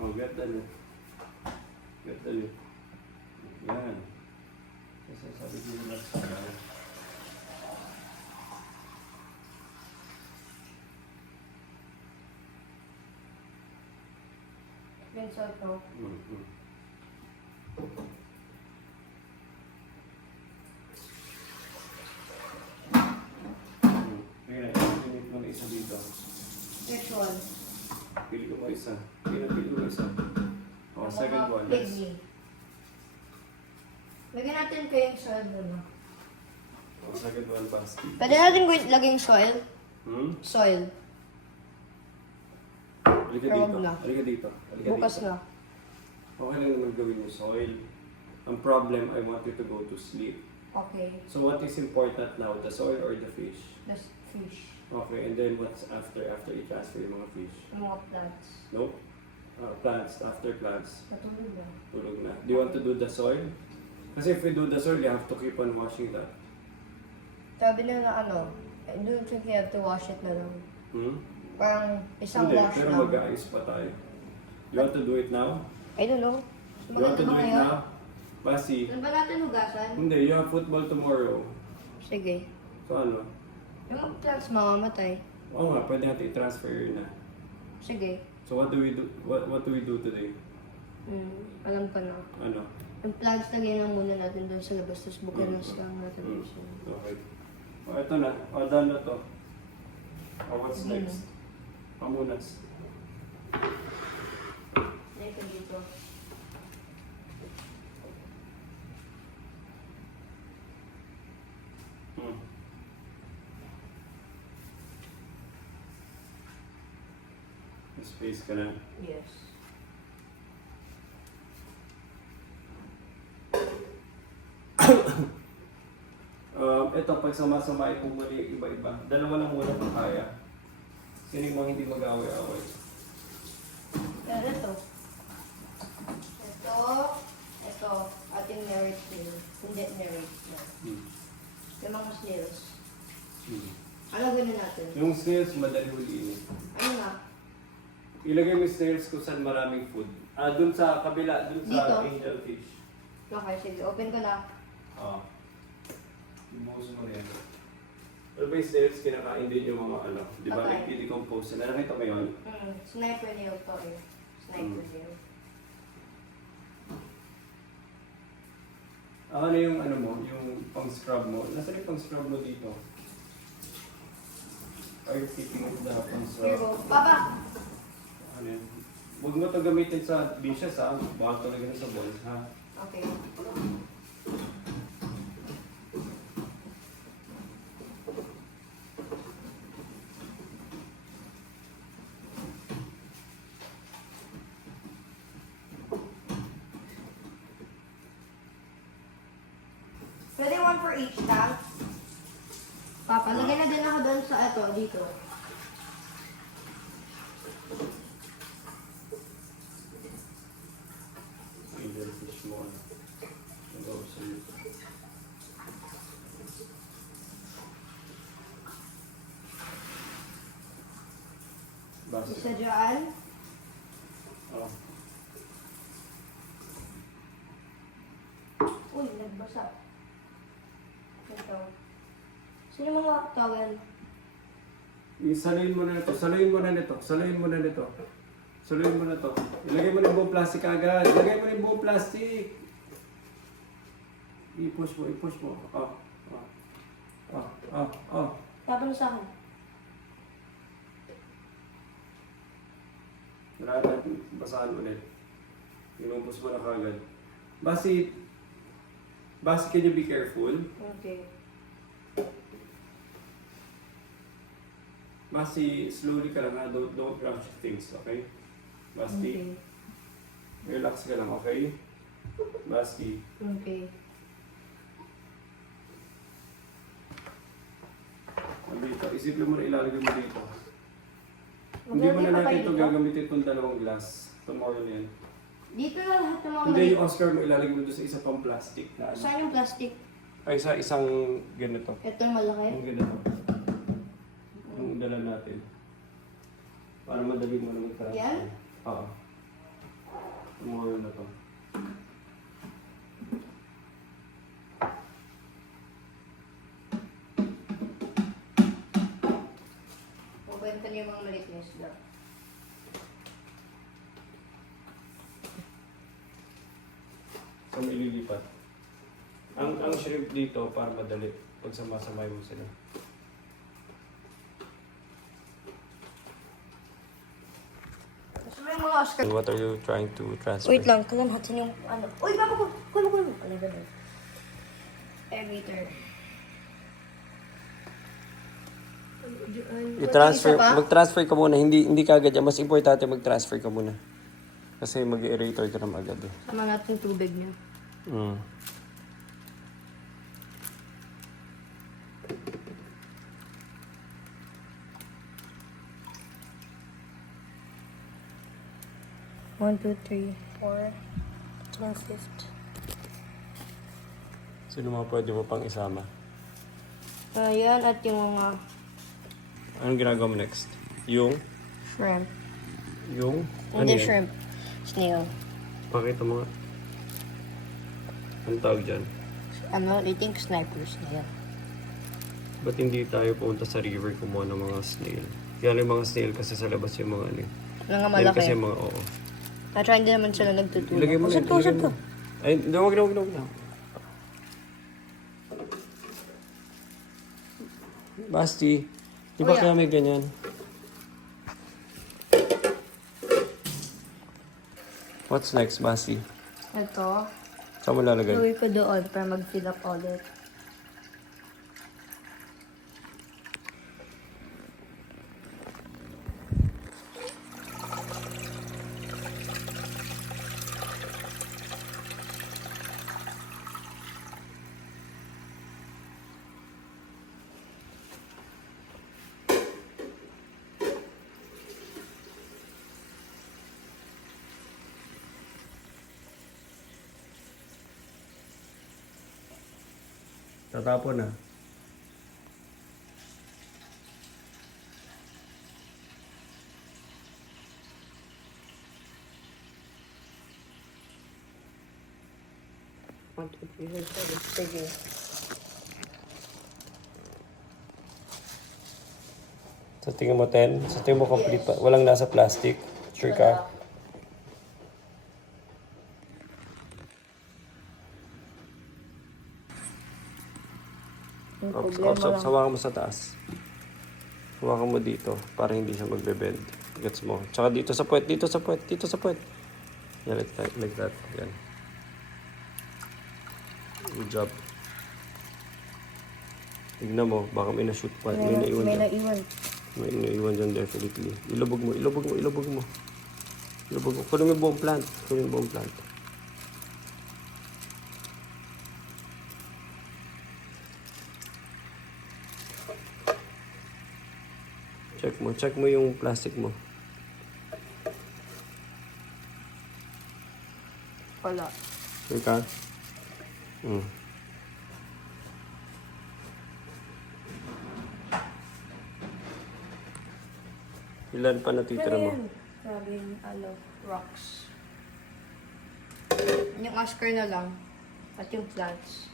Oh, get the lip. Yan. Kasi sabi ko relax ka lang. Rinse out mo. Ayan, pinit mo na isa dito. Which one? Pili ko mo isa. Pili ko isa. Oh, second one. Big Let's... knee. Lagyan natin kayong soil muna. Oh, second one, basi. Pwede natin laging soil? Soil. Halika Pero dito. wag na. Halika dito. Bukas na. Okay lang naman gawin yung soil. Ang problem, I want you to go to sleep. Okay. So what is important now, the soil or the fish? The fish. Okay, and then what's after you transfer yung mga fish? Yung mga plants. No? Plants, after plants, Natulog na. tulog na. Do you want to do the soil? Kasi if we do the soil, you have to keep on washing that. Sabi nila na ano, I don't think you have to wash it na lang. Parang isang Hindi, wash pero lang. mag-aayos pa tayo. You want to do it now? I don't know. You want to do Maganda ba it ngayon? now? Basi. Ano ba natin hugasan? Hindi, you have football tomorrow. Sige. So ano? Yung mga plants mamamatay. Oo nga, pwede natin i-transfer yun na. Sige. So what do we do? What do we do today? Alam ko na. Ano? Yung plants lagyan lang muna natin doon sa labas, tapos bukinas lang natin doon sa... Okay. Oh, ito na. Oh, done na to. Oh, what's Sige next? Pamunas. Ito dito. space ka na. Yes. Ito, pag sama-samain po muna yung iba-iba. Dalawa lang muna pang kaya. Sino yung mga hindi mag-away-away? Yan, ito. Ito, ating narrate snail. Hindi narrate na. Yung mga snails. Ano gawin natin? Yung snails, madali huliin. Ano nga? Ilagay mo yung snails kung saan maraming food. Dun sa kabila, dun sa Dito? angelfish. Okay, sige. Open ko na. Ibuhos mo na yan. Pero ba yung snails, kinakain din yung mga ano, di ba? Okay. I-decompose na. Nakita mo yun? Sniper nail to eh. Sniper nail. Ano yung ano mo, yung pang-scrub mo? Nasaan yung pang-scrub mo dito? Are you keeping the Here pang-scrub? go. Papa! Ano yun? Huwag mo ito gamitin sa dishes ha. Baka talaga na sa balls ha. Okay. Pwede one for each tank. Papa, lagay na din ako doon sa ito, dito. Angelfish mo ano. Ang sa iyo. Basta. Isa dyan. Oh. Uy, nagbasa. Ito. Sino mga towel? Isaluin mo na nito, saluin mo na nito, saluin mo na nito. Saluin mo na to. Ilagay mo na yung buong plastic agad. Ilagay mo na yung buong plastic. I-push mo, i-push mo. Tapos na sa akin. Wala natin basahan ulit. Inumpos mo na kagad. Basi, can you be careful? Okay. Basi, slowly ka lang ha. Don't rush things, okay? Basti, Okay. relax ka lang, okay? Basti. Okay. Dito, isipin mo na ilalagay mo dito. Hindi mo na natin ito gagamitin itong dalawang glass. Tomorrow na yan. Dito na lahat ng mga Hindi yung Oscar mo ilalagay mo doon sa isa pang plastic na ano. Saan yung plastic? Ay, sa isang ganito. Ito yung malaki. Yung ganito. Yung dala natin. Para madali mo na mag-transfer. Yan? Oo. Tomorrow na to. Pupunta niyo yung mga maliit na isda. So, may ililipat. Ang shrimp dito para madali pag samasabay mo sila. Gusto mo yung mga Oscar? What are you trying to transfer? Wait lang, kailan natin yung ano. Uy, baba ko! Kulo. Ano ba na? Aerator. I-transfer, Isa pa? mag-transfer ka muna. Hindi kagad yan. Mas importante mag-transfer ka muna. Kasi mag-aerator ka naman agad. Sama natin yung tubig niya. Mm. One, two, three, four. Ito yung fifth. Sino mga pwede mo pang isama? Ayan, at yung mga Anong ginagawa mo next? Yung? shrimp. Yung? Hindi yan? shrimp. Snail. Pakita mo nga. Anong tawag dyan? Ano, I think sniper snail. Ba't hindi tayo pumunta sa river kumuha ng mga snail? Kaya yung mga snail kasi sa labas yung mga ano. Mga Yan malaki. kasi yung mga oo. At hindi naman sila nagtutulog. Ilagay mo na. Usap ko. Ay, wag na. Basti, di ba Kuya. kaya may ganyan? What's next, Basti? Ito. Saan mo lalagay? Gawin ko doon para mag-fill up ulit. Tatapon na. Sige. Sa tingin mo 10? Sa tingin mo complete pa? Walang nasa plastic? Sure ka? Hawakan mo sa taas. Hawakan mo dito para hindi siya magbe-bend. Gets mo? Tsaka dito sa puwet, dito sa puwet, dito sa puwet. Yeah, like that. Yan. Good job. Tignan mo, baka may na-shoot pa. May naiwan dyan. May naiwan dyan definitely. Ilubog mo. Kunin mo yung buong plant. Check mo yung plastic mo. Wala. Sure ka? Ilan pa natitira mo? Grabe yung rocks. Yung Oscar na lang. At yung plants.